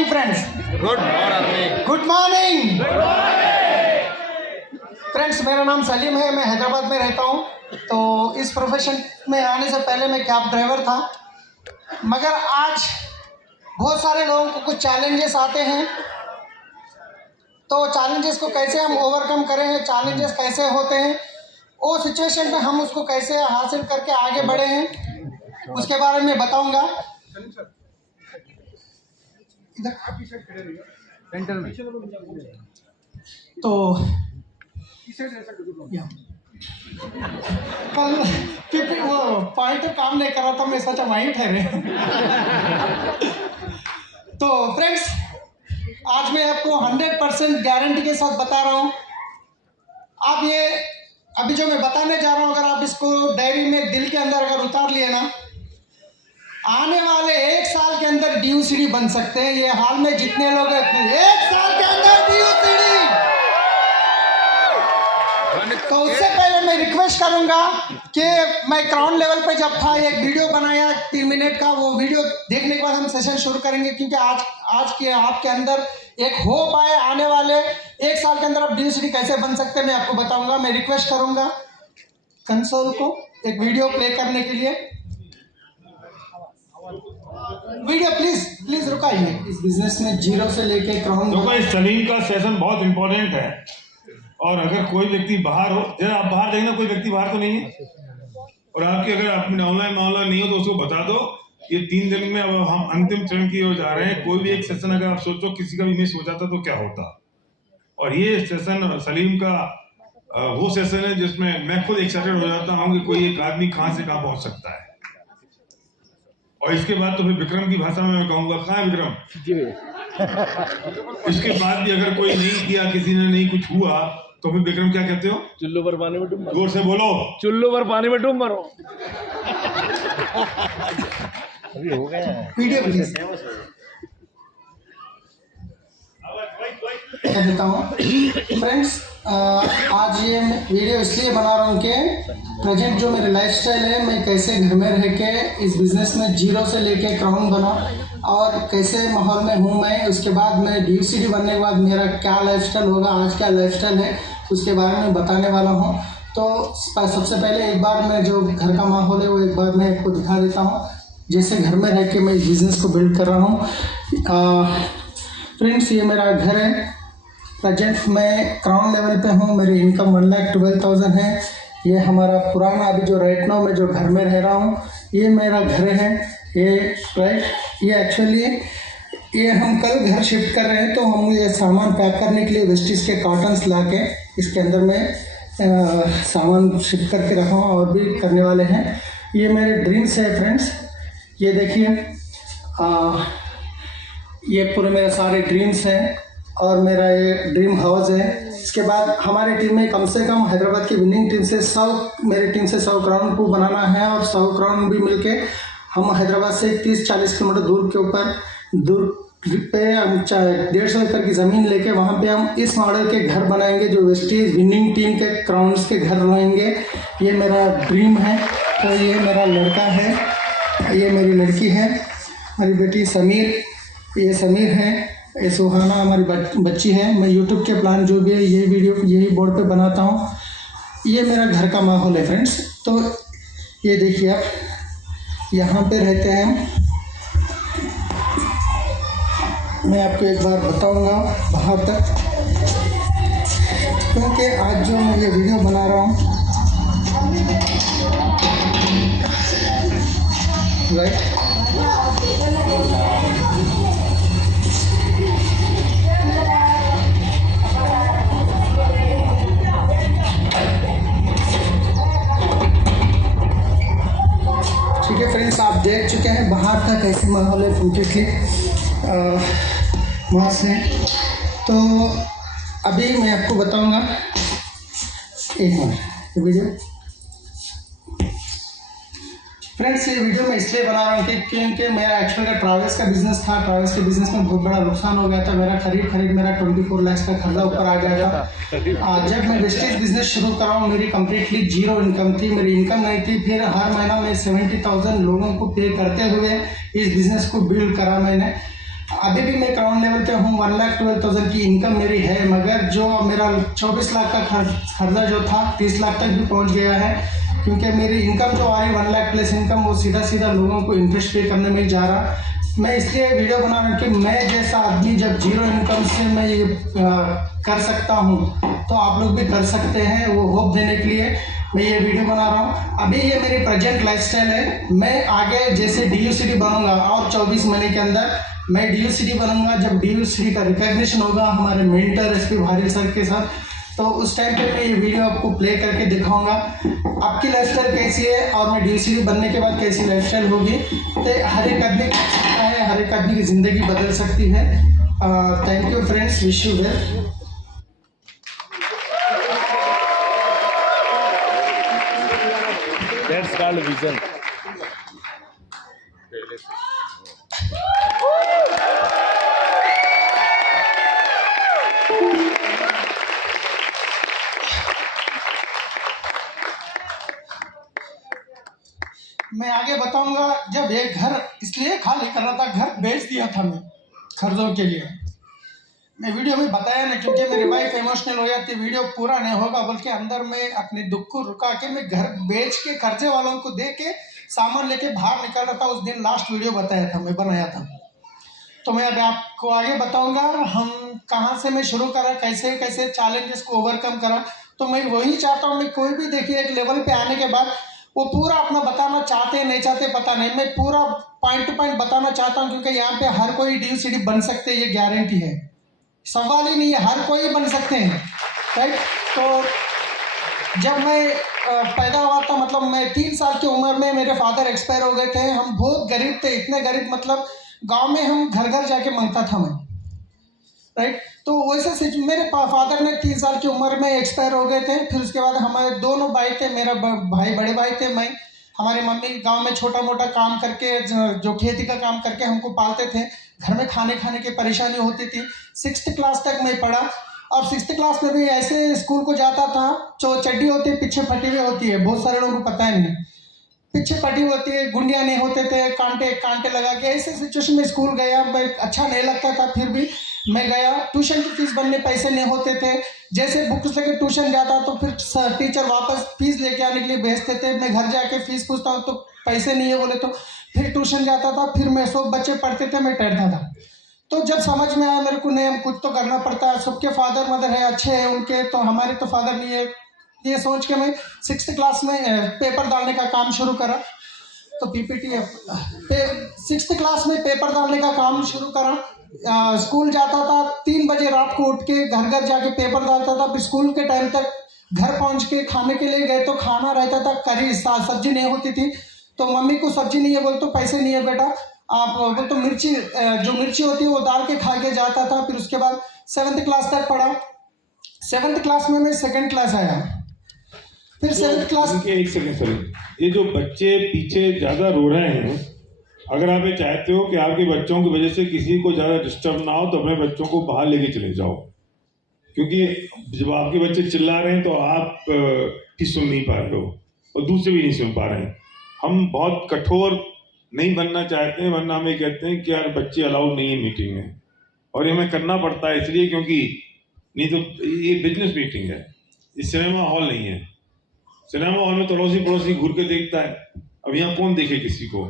Morning friends. Good morning. Good morning friends, मेरा नाम सलीम है, मैं हैदराबाद में रहता हूँ। तो इस प्रोफेशन में आने से पहले मैं कैब ड्राइवर था, मगर आज बहुत सारे लोगों को कुछ चैलेंजेस आते हैं। तो चैलेंजेस को कैसे हम ओवरकम करें, चैलेंजेस कैसे होते हैं, वो सिचुएशन में हम उसको कैसे हासिल करके आगे बढ़े हैं, उसके बारे में बताऊंगा। सेंटर में तो कल वो पॉइंटर काम नहीं कर रहा था, मैं सोचा वहीं ठहरे। तो फ्रेंड्स, आज मैं आपको 100% गारंटी के साथ बता रहा हूँ। आप ये अभी जो मैं बताने जा रहा हूँ, अगर आप इसको डायरी में दिल के अंदर अगर उतार लिए ना, आने वाले 1 साल के अंदर DUCD बन सकते हैं। ये हाल में जितने लोग हैं 1 साल के अंदर DUCD। तो उससे पहले मैं रिक्वेस्ट करूंगा कि मैं ग्राउंड लेवल पे जब था एक वीडियो बनाया 3 मिनट का, वो वीडियो देखने के बाद हम सेशन शुरू करेंगे, क्योंकि आज के आपके अंदर एक होप आए। आने वाले 1 साल के अंदर आप DUCD कैसे बन सकते हैं मैं आपको बताऊंगा। मैं रिक्वेस्ट करूंगा कंसोल को एक वीडियो प्ले करने के लिए। वीडियो प्लीज रुकाइए। इस बिजनेस में जीरो से लेके क्राउन। देखो, इस सलीम का सेशन बहुत इंपॉर्टेंट है, और अगर कोई व्यक्ति बाहर हो, जरा आप बाहर देखना, कोई व्यक्ति बाहर तो नहीं है, और आपकी अगर आप ऑनलाइन नहीं हो तो उसको बता दो। ये 3 दिन में अब हम अंतिम चरण की ओर जा रहे हैं। कोई भी एक सेशन अगर आप सोचो किसी का भी मिस हो जाता तो क्या होता, और ये सेशन सलीम का वो सेशन है जिसमें मैं खुद एक्साइटेड हो जाता हूँ कि कोई एक आदमी कहाँ से कहाँ पहुंच सकता है। और इसके बाद तो फिर विक्रम की भाषा में मैं कहूँगा, कहाँ है विक्रम जी। इसके बाद भी अगर कोई नहीं किया, किसी ने नहीं कुछ हुआ, तो फिर विक्रम क्या कहते हो? चुल्लू पर पानी में डूब मरो। जोर से बोलो, चुल्लू पर पानी में डूब मरो। अभी हो गया वीडियो प्लीज देता हूँ। फ्रेंड्स, आज ये वीडियो इसलिए बना रहा हूँ कि प्रेजेंट जो मेरी लाइफस्टाइल है, मैं कैसे घर में रह के इस बिज़नेस में जीरो से लेके क्राउन बना, और कैसे माहौल में हूँ मैं। उसके बाद मैं DUCD बनने के बाद मेरा क्या लाइफस्टाइल होगा, आज क्या लाइफस्टाइल है, उसके बारे में बताने वाला हूँ। तो सबसे पहले एक बार मैं जो घर का माहौल है वो एक बार मैं आपको दिखा देता हूँ, जैसे घर में रह के मैं इस बिज़नेस को बिल्ड कर रहा हूँ। फ्रेंड्स, ये मेरा घर है। प्रेजेंट मैं क्राउन लेवल पे हूँ, मेरी इनकम 1,12,000 है। ये हमारा पुराना अभी जो राइट नाउ मैं जो घर में रह रहा हूँ, ये मेरा घर है। ये ये एक्चुअली ये हम कल घर शिफ्ट कर रहे हैं, तो हम ये सामान पैक करने के लिए वेस्टीज के कॉटन्स ला के इसके अंदर में सामान शिफ्ट करके रखा हूँ, और भी करने वाले हैं। ये मेरे ड्रीम्स है फ्रेंड्स, ये देखिए, ये पूरे मेरे सारे ड्रीम्स हैं, और मेरा ये ड्रीम हाउस है। इसके बाद हमारी टीम में कम से कम हैदराबाद की विनिंग टीम से 100 क्राउन को बनाना है, और 100 क्राउन भी मिलके हम हैदराबाद से 30-40 किलोमीटर दूर पे हम 150 एकड़ की ज़मीन लेके वहाँ पे हम इस मॉडल के घर बनाएंगे, जो वेस्टीज विनिंग टीम के क्राउन्स के घर रहेंगे। ये मेरा ड्रीम है। तो ये मेरा लड़का है, ये मेरी लड़की है, हमारी बेटी समीर, ये समीर है, ये सुहाना हमारी बच्ची है। मैं यूट्यूब के प्लान जो भी है ये वीडियो यही बोर्ड पे बनाता हूँ। ये मेरा घर का माहौल है फ्रेंड्स। तो ये देखिए, आप यहाँ पे रहते हैं। मैं आपको एक बार बताऊँगा बाहर तक, क्योंकि आज जो मैं ये वीडियो बना रहा हूँ, राइट, फ्रेंड्स, आप देख चुके हैं बाहर का कैसे माहौल है कम्प्लीटली वहाँ से। तो अभी मैं आपको बताऊंगा, एक मिनट, ये वीडियो फ्रेंड्स, ये वीडियो मैं इसलिए बना रहा हूँ क्योंकि मेरा एक्चुअल का ट्रैवल्स का बिजनेस था। ट्रैवल्स के बिजनेस में बहुत बड़ा नुकसान हो गया था। मेरा खरीद मेरा 24 लाख का खर्चा ऊपर आ गया था। जब मैं वेस्टेज बिजनेस शुरू कर रहा हूँ, मेरी कम्प्लीटली जीरो इनकम थी, मेरी इनकम नहीं थी। फिर हर महीना मैं 70,000 लोगों को पे करते हुए इस बिज़नेस को बिल्ड करा मैंने। अभी भी मैं क्राउन लेवल पे हूँ, 1,12,000 की इनकम मेरी है, मगर जो मेरा 24 लाख का खर्चा जो था 30 लाख तक भी पहुँच गया है, क्योंकि मेरी इनकम जो आ रही 1 लाख प्लस इनकम वो सीधा सीधा लोगों को इंटरेस्ट पे करने में ही जा रहा। मैं इसलिए वीडियो बना रहा हूँ कि मैं जैसा आदमी जब जीरो इनकम से मैं ये कर सकता हूँ तो आप लोग भी कर सकते हैं, वो होप देने के लिए मैं ये वीडियो बना रहा हूँ। अभी ये मेरी प्रेजेंट लाइफस्टाइल है। मैं आगे जैसे DUCD बनूंगा और 24 महीने के अंदर मैं DUCD बनूंगा। जब DUCD का रिकॉग्निशन होगा हमारे मेंटर SP भारिल सर के साथ, तो उस टाइम पे मैं ये वीडियो आपको प्ले करके दिखाऊंगा आपकी लाइफस्टाइल कैसी है और मैं DUCD बनने के बाद कैसी लाइफस्टाइल होगी। तो हर एक आदमी कर सकता है, हर एक आदमी की ज़िंदगी बदल सकती है। Thank you friends, wish you well. That's called vision. मैं आगे बताऊंगा। जब ये घर इसलिए खाली कर रहा था, घर बेच दिया था मैं खर्चों के लिए। मैं वीडियो में बताया नहीं क्योंकि मेरी वाइफ इमोशनल हो जाती, वीडियो पूरा नहीं होगा, बल्कि अंदर में अपने दुख को रुका के मैं घर बेच के कर्जे वालों को दे के सामान लेके बाहर निकल रहा था। उस दिन लास्ट वीडियो बताया था, मैं बनाया था। तो मैं अभी आपको आगे बताऊंगा हम कहाँ से मैं शुरू करा, कैसे कैसे चैलेंजेस को ओवरकम करा। तो मैं वही चाहता हूँ, मैं कोई भी देखिए एक लेवल पे आने के बाद वो पूरा अपना बताना चाहते हैं नहीं चाहते पता नहीं, मैं पूरा पॉइंट टू पॉइंट बताना चाहता हूँ, क्योंकि यहाँ पे हर कोई DUCD बन सकते हैं, ये गारंटी है, सवाल ही नहीं है, हर कोई बन सकते हैं, राइट। तो जब मैं पैदा हुआ था, मतलब मैं 3 साल की उम्र में मेरे फादर एक्सपायर हो गए थे। हम बहुत गरीब थे, इतने गरीब मतलब गांव में हम घर घर जाके मांगता था मैं, राइट। तो वैसे मेरे फादर ने 3 साल की उम्र में एक्सपायर हो गए थे। फिर उसके बाद हमारे दोनों भाई थे, मेरा भाई बड़े भाई थे, मैं, हमारी मम्मी गांव में छोटा मोटा काम करके जो खेती का काम करके हमको पालते थे। घर में खाने की परेशानी होती थी। 6th क्लास तक मैं पढ़ा और 6th क्लास में भी ऐसे स्कूल को जाता था, जो चड्डी होती है पीछे फटी हुई होती है, बहुत सारे लोगों को पता है नहीं, पीछे फटी होती है, गुंडियाँ नहीं होते थे, कांटे लगा के, ऐसे सिचुएशन में स्कूल गया। मैं अच्छा नहीं लगता था, फिर भी मैं गया। ट्यूशन की फीस भरने पैसे नहीं होते थे, जैसे बुक्स लेके ट्यूशन जाता तो फिर टीचर वापस फीस लेके आने के लिए भेजते थे। मैं घर जाके फीस पूछता हूँ तो पैसे नहीं है बोले, तो फिर ट्यूशन जाता था। फिर मैं सब बच्चे पढ़ते थे, मैं डरता था। तो जब समझ में आया मेरे को नहीं, हम कुछ तो करना पड़ता है, सबके फादर मदर है अच्छे हैं उनके, तो हमारे तो फादर नहीं है, ये सोच के मैं 6th क्लास में पेपर डालने का काम शुरू करा। तो PPT 6th क्लास में पेपर डालने का काम शुरू करा। स्कूल जाता था, 3 बजे रात को उठ के घर घर जाके पेपर डालता था। फिर स्कूल के टाइम तक घर पहुंच के खाने के लिए गए तो खाना रहता था करी, सब्जी नहीं होती थी। तो मम्मी को सब्जी नहीं है बोल तो पैसे नहीं है बेटा, आप बोल तो मिर्ची, जो मिर्ची होती है वो डाल के खा के जाता था। फिर उसके बाद 7th क्लास तक पढ़ा। 7th क्लास में मैं 2nd क्लास आया। फिर 7th क्लास, एक सेकंड सर, ये जो बच्चे पीछे ज्यादा रो रहे हैं, अगर आप ये चाहते हो कि आपके बच्चों की वजह से किसी को ज्यादा डिस्टर्ब ना हो तो अपने बच्चों को बाहर लेके चले जाओ, क्योंकि जब आपके बच्चे चिल्ला रहे हैं तो आप भी सुन नहीं पा रहे हो और दूसरे भी नहीं सुन पा रहे हैं। हम बहुत कठोर नहीं बनना चाहते हैं, वरना हमें कहते हैं कि यार बच्चे अलाउड नहीं है मीटिंग में, और ये हमें करना पड़ता है इसलिए क्योंकि नहीं तो ये बिजनेस मीटिंग है, ये सिनेमा हॉल नहीं है। सिनेमा हॉल में तो अड़ोसी पड़ोसी घूर के देखता है, अब यहाँ कौन देखे किसी को।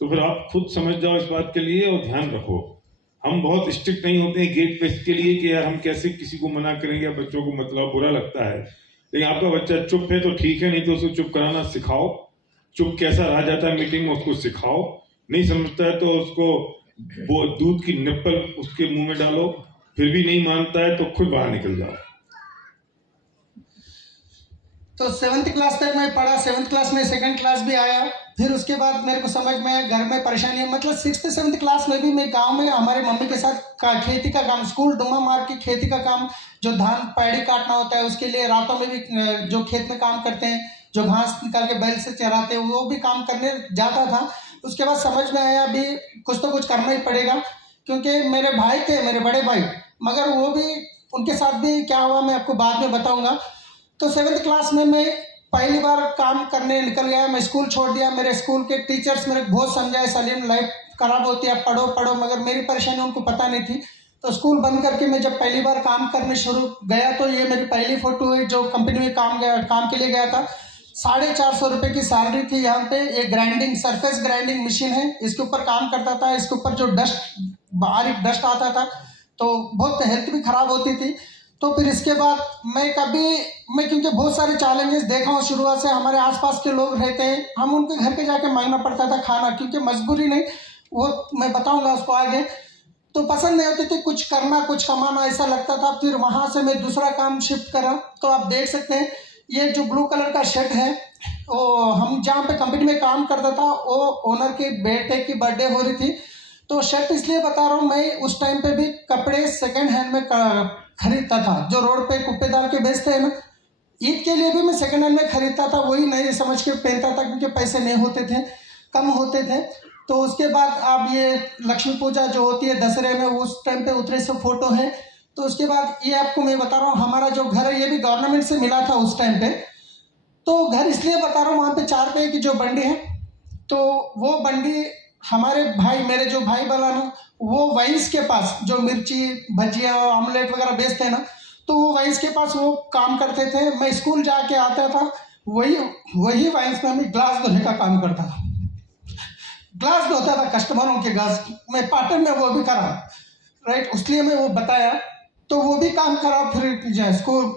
तो फिर आप खुद समझ जाओ इस बात के लिए और ध्यान रखो। हम बहुत स्ट्रिक्ट नहीं होते हैं गेट पे इसके लिए कि यार हम कैसे किसी को मना करेंगे, बच्चों को मतलब बुरा लगता है। लेकिन आपका बच्चा चुप है तो ठीक है, नहीं तो उसको चुप कराना सिखाओ। चुप कैसा रह जाता है मीटिंग में उसको सिखाओ, नहीं समझता है तो उसको वो दूध की निप्पल उसके मुंह में डालो, फिर भी नहीं मानता है तो खुद बाहर निकल जाओ। तो 7th क्लास तक मैं पढ़ा। 7th क्लास में 2nd क्लास भी आया। फिर उसके बाद मेरे को समझ में आया घर में परेशानी है, मतलब 6th 7th क्लास में भी मैं गांव में हमारे मम्मी के साथ खेती का काम, स्कूल डुमा मार के खेती का काम, जो धान पैड़ी काटना होता है उसके लिए रातों में भी जो खेत में काम करते हैं, जो घास निकाल के बैल से चराते हैं, वो भी काम करने जाता था। उसके बाद समझ में आया अभी कुछ तो कुछ करना ही पड़ेगा, क्योंकि मेरे भाई थे, मेरे बड़े भाई, मगर वो भी, उनके साथ भी क्या हुआ मैं आपको बाद में बताऊंगा। तो 7th क्लास में मैं पहली बार काम करने निकल गया। मैं स्कूल छोड़ दिया। मेरे स्कूल के टीचर्स मेरे बहुत समझाए, सलीम लाइफ खराब होती है, पढ़ो पढ़ो, मगर मेरी परेशानी उनको पता नहीं थी। तो स्कूल बंद करके मैं जब पहली बार काम करने शुरू गया तो ये मेरी पहली फ़ोटो है जो कंपनी में काम के लिए गया था। 450 रुपये की सैलरी थी यहाँ पे। ये ग्राइंडिंग सरफेस ग्राइंडिंग मशीन है, इसके ऊपर काम करता था। इसके ऊपर जो बारीक डस्ट आता था तो बहुत हेल्थ भी ख़राब होती थी। तो फिर इसके बाद मैं क्योंकि बहुत सारे चैलेंजेस देखा हूँ शुरुआत से। हमारे आसपास के लोग रहते हैं, हम उनके घर पे जाके मांगना पड़ता था खाना, क्योंकि मजबूरी नहीं, वो मैं बताऊंगा उसको आगे। तो पसंद नहीं होती थी कुछ करना, कुछ कमाना, ऐसा लगता था। फिर वहाँ से मैं दूसरा काम शिफ्ट करा। तो आप देख सकते हैं ये जो ब्लू कलर का शर्ट है, वो हम जहाँ पे कंपनी में काम करता था वो ओनर के बेटे की बर्थडे हो रही थी। तो शर्ट इसलिए बता रहा हूँ, मैं उस टाइम पे भी कपड़े सेकेंड हैंड में खरीदता था, जो रोड पे कुप्पे डाल के बेचते हैं ना, ईद के लिए भी मैं सेकेंड हैंड में खरीदता था, वही नए समझ के पहनता था, क्योंकि पैसे नहीं होते थे, कम होते थे। तो उसके बाद अब ये लक्ष्मी पूजा जो होती है दशहरे में, उस टाइम पे उतरे से फोटो है। तो उसके बाद ये आपको मैं बता रहा हूँ, हमारा जो घर है ये भी गवर्नमेंट से मिला था उस टाइम पे। तो घर इसलिए बता रहा हूँ, वहाँ पे 4 रुपये की जो बंडी है, तो वो बंडी हमारे भाई, मेरे जो भाई बना ना, वो वाइन्स के पास जो मिर्ची भजिया ऑमलेट वगैरह बेचते हैं ना, तो वो वाइन्स के पास वो काम करते थे। मैं स्कूल जाके आता था, वही वाइन्स में मैं ग्लास धोने का काम करता था, ग्लास धोता था कस्टमरों के ग्लास। मैं पार्टन में वो भी करा, राइट, इसलिए मैं वो बताया। तो वो भी काम करा फिर स्कूल।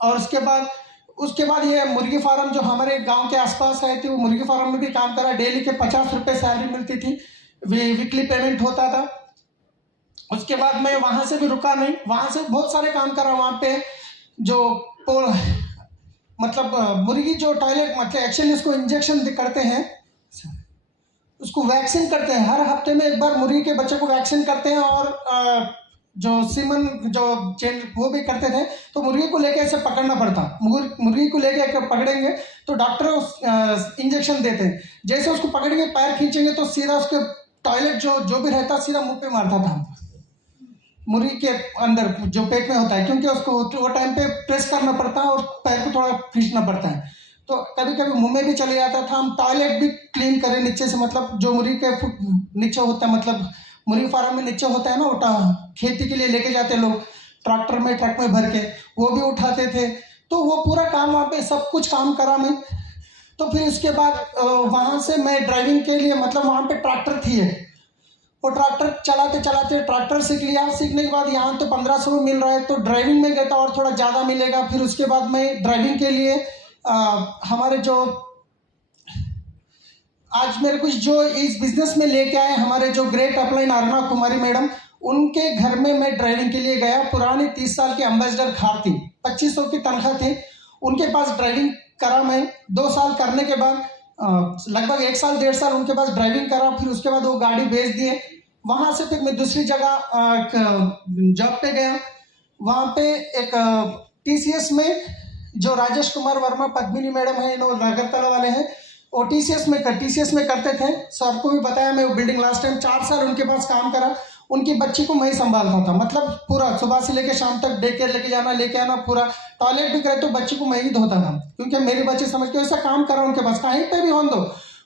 और उसके बाद ये मुर्गी फार्म जो हमारे गांव के आसपास है थी, वो मुर्गी फार्म में भी काम करा। डेली के 50 रुपये सैलरी मिलती थी, वीकली पेमेंट होता था। उसके बाद मैं वहाँ से भी रुका नहीं, वहाँ से बहुत सारे काम करा। वहाँ पे जो मतलब मुर्गी जो टॉयलेट, मतलब एक्चुअली उसको इंजेक्शन करते हैं, उसको वैक्सीन करते हैं, हर हफ्ते में एक बार मुर्गी के बच्चे को वैक्सीन करते हैं। और जो सीमन जो चेंज वो भी करते थे। तो मुर्गी को लेके ऐसे पकड़ना पड़ता, मुर्गी को लेके पकड़ेंगे तो डॉक्टर इंजेक्शन देते हैं। जैसे उसको पकड़ के पैर खींचेंगे तो सीधा उसके टॉयलेट जो भी रहता सीधा मुंह पे मारता था, मुर्गी के अंदर जो पेट में होता है, क्योंकि उसको वो टाइम पे प्रेस करना पड़ता है और पैर को थोड़ा खींचना पड़ता है। तो कभी कभी मुंह में भी चले जाता था। हम टॉयलेट भी क्लीन करें नीचे से, मतलब जो मुर्गी के नीचे होता है, मतलब मुर्गी फार्म में नीचे होता है ना, उठा खेती के लिए लेके जाते लोग ट्रैक्टर में, ट्रक में भर के, वो भी उठाते थे। तो वो पूरा काम वहाँ पे सब कुछ काम करा मैं। तो फिर उसके बाद वहाँ से मैं ड्राइविंग के लिए, मतलब वहाँ पे ट्रैक्टर थी है, वो ट्रैक्टर चलाते चलाते ट्रैक्टर सीख लिया। सीखने के बाद यहाँ तो 1500 में मिल रहा है, तो ड्राइविंग में गया था और थोड़ा ज़्यादा मिलेगा। फिर उसके बाद मैं ड्राइविंग के लिए हमारे जो आज मेरे कुछ जो इस बिजनेस में लेके आए हमारे जो ग्रेट अपलाइन अरुणा कुमारी मैडम, उनके घर में मैं ड्राइविंग के लिए गया। पुरानी 30 साल की एम्बेसडर कार थी, 2500 की तनख्वाह थी, उनके पास ड्राइविंग करा मैं। 2 साल करने के बाद लगभग 1 साल 1.5 साल उनके पास ड्राइविंग करा। फिर उसके बाद वो गाड़ी बेच दिए। वहाँ से फिर मैं दूसरी जगह जॉब पे गया। वहाँ पे एक TCS में जो राजेश कुमार वर्मा पद्मिनी मैडम है, वो अगरतला वाले हैं, वो TCS में करते थे। सो आपको भी बताया मैं, वो बिल्डिंग लास्ट टाइम 4 साल उनके पास काम करा। उनकी बच्ची को मैं ही संभालता था, मतलब पूरा सुबह से लेकर शाम तक डे केयर लेके जाना लेके आना, पूरा टॉयलेट भी करे तो बच्ची को मैं ही धोता था, क्योंकि मेरी बच्ची समझ के ऐसा काम करा उनके पास। कहीं पे भी हो दो,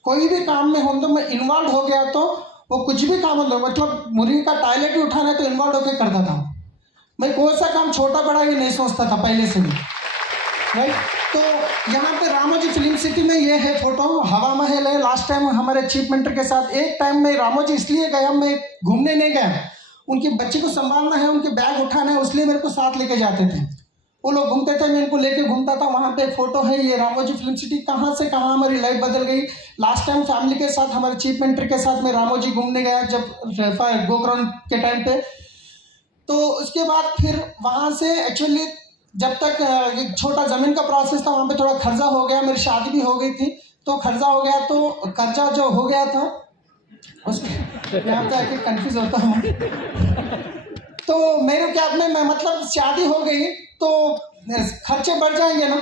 कोई भी काम में हो दो, मैं इन्वॉल्व हो गया तो वो कुछ भी काम हो दो, मतलब मुर्गी का टॉयलेट भी उठाना है तो इन्वॉल्व होकर करता था मैं। कोई सा काम छोटा बड़ा ये नहीं सोचता था पहले से भी, राइट। तो यहाँ पे रामोजी फिल्म सिटी में ये है फोटो, हवा महल है। लास्ट टाइम हमारे चीफ मिनिस्टर के साथ एक टाइम में रामोजी इसलिए गया, मैं घूमने नहीं गया, उनकी बच्ची को संभालना है, उनके बैग उठाना है, इसलिए मेरे को साथ लेके जाते थे। वो लोग घूमते थे, मैं इनको लेके घूमता था। वहाँ पे एक फोटो है, ये रामोजी फिल्म सिटी, कहाँ से कहाँ हमारी लाइफ बदल गई। लास्ट टाइम फैमिली के साथ, हमारे चीफ मिनिस्टर के साथ मैं रामोजी घूमने गया जब गोकर्ण के टाइम पे। तो उसके बाद फिर वहाँ से एक्चुअली जब तक एक छोटा ज़मीन का प्रोसेस था, वहाँ पे थोड़ा खर्चा हो गया, मेरी शादी भी हो गई थी, तो खर्चा हो गया, तो कर्जा जो हो गया था उसमें यहाँ पे आके कंफ्यूज होता हूँ। तो मेरे क्या मैं मतलब शादी हो गई तो खर्चे बढ़ जाएंगे ना,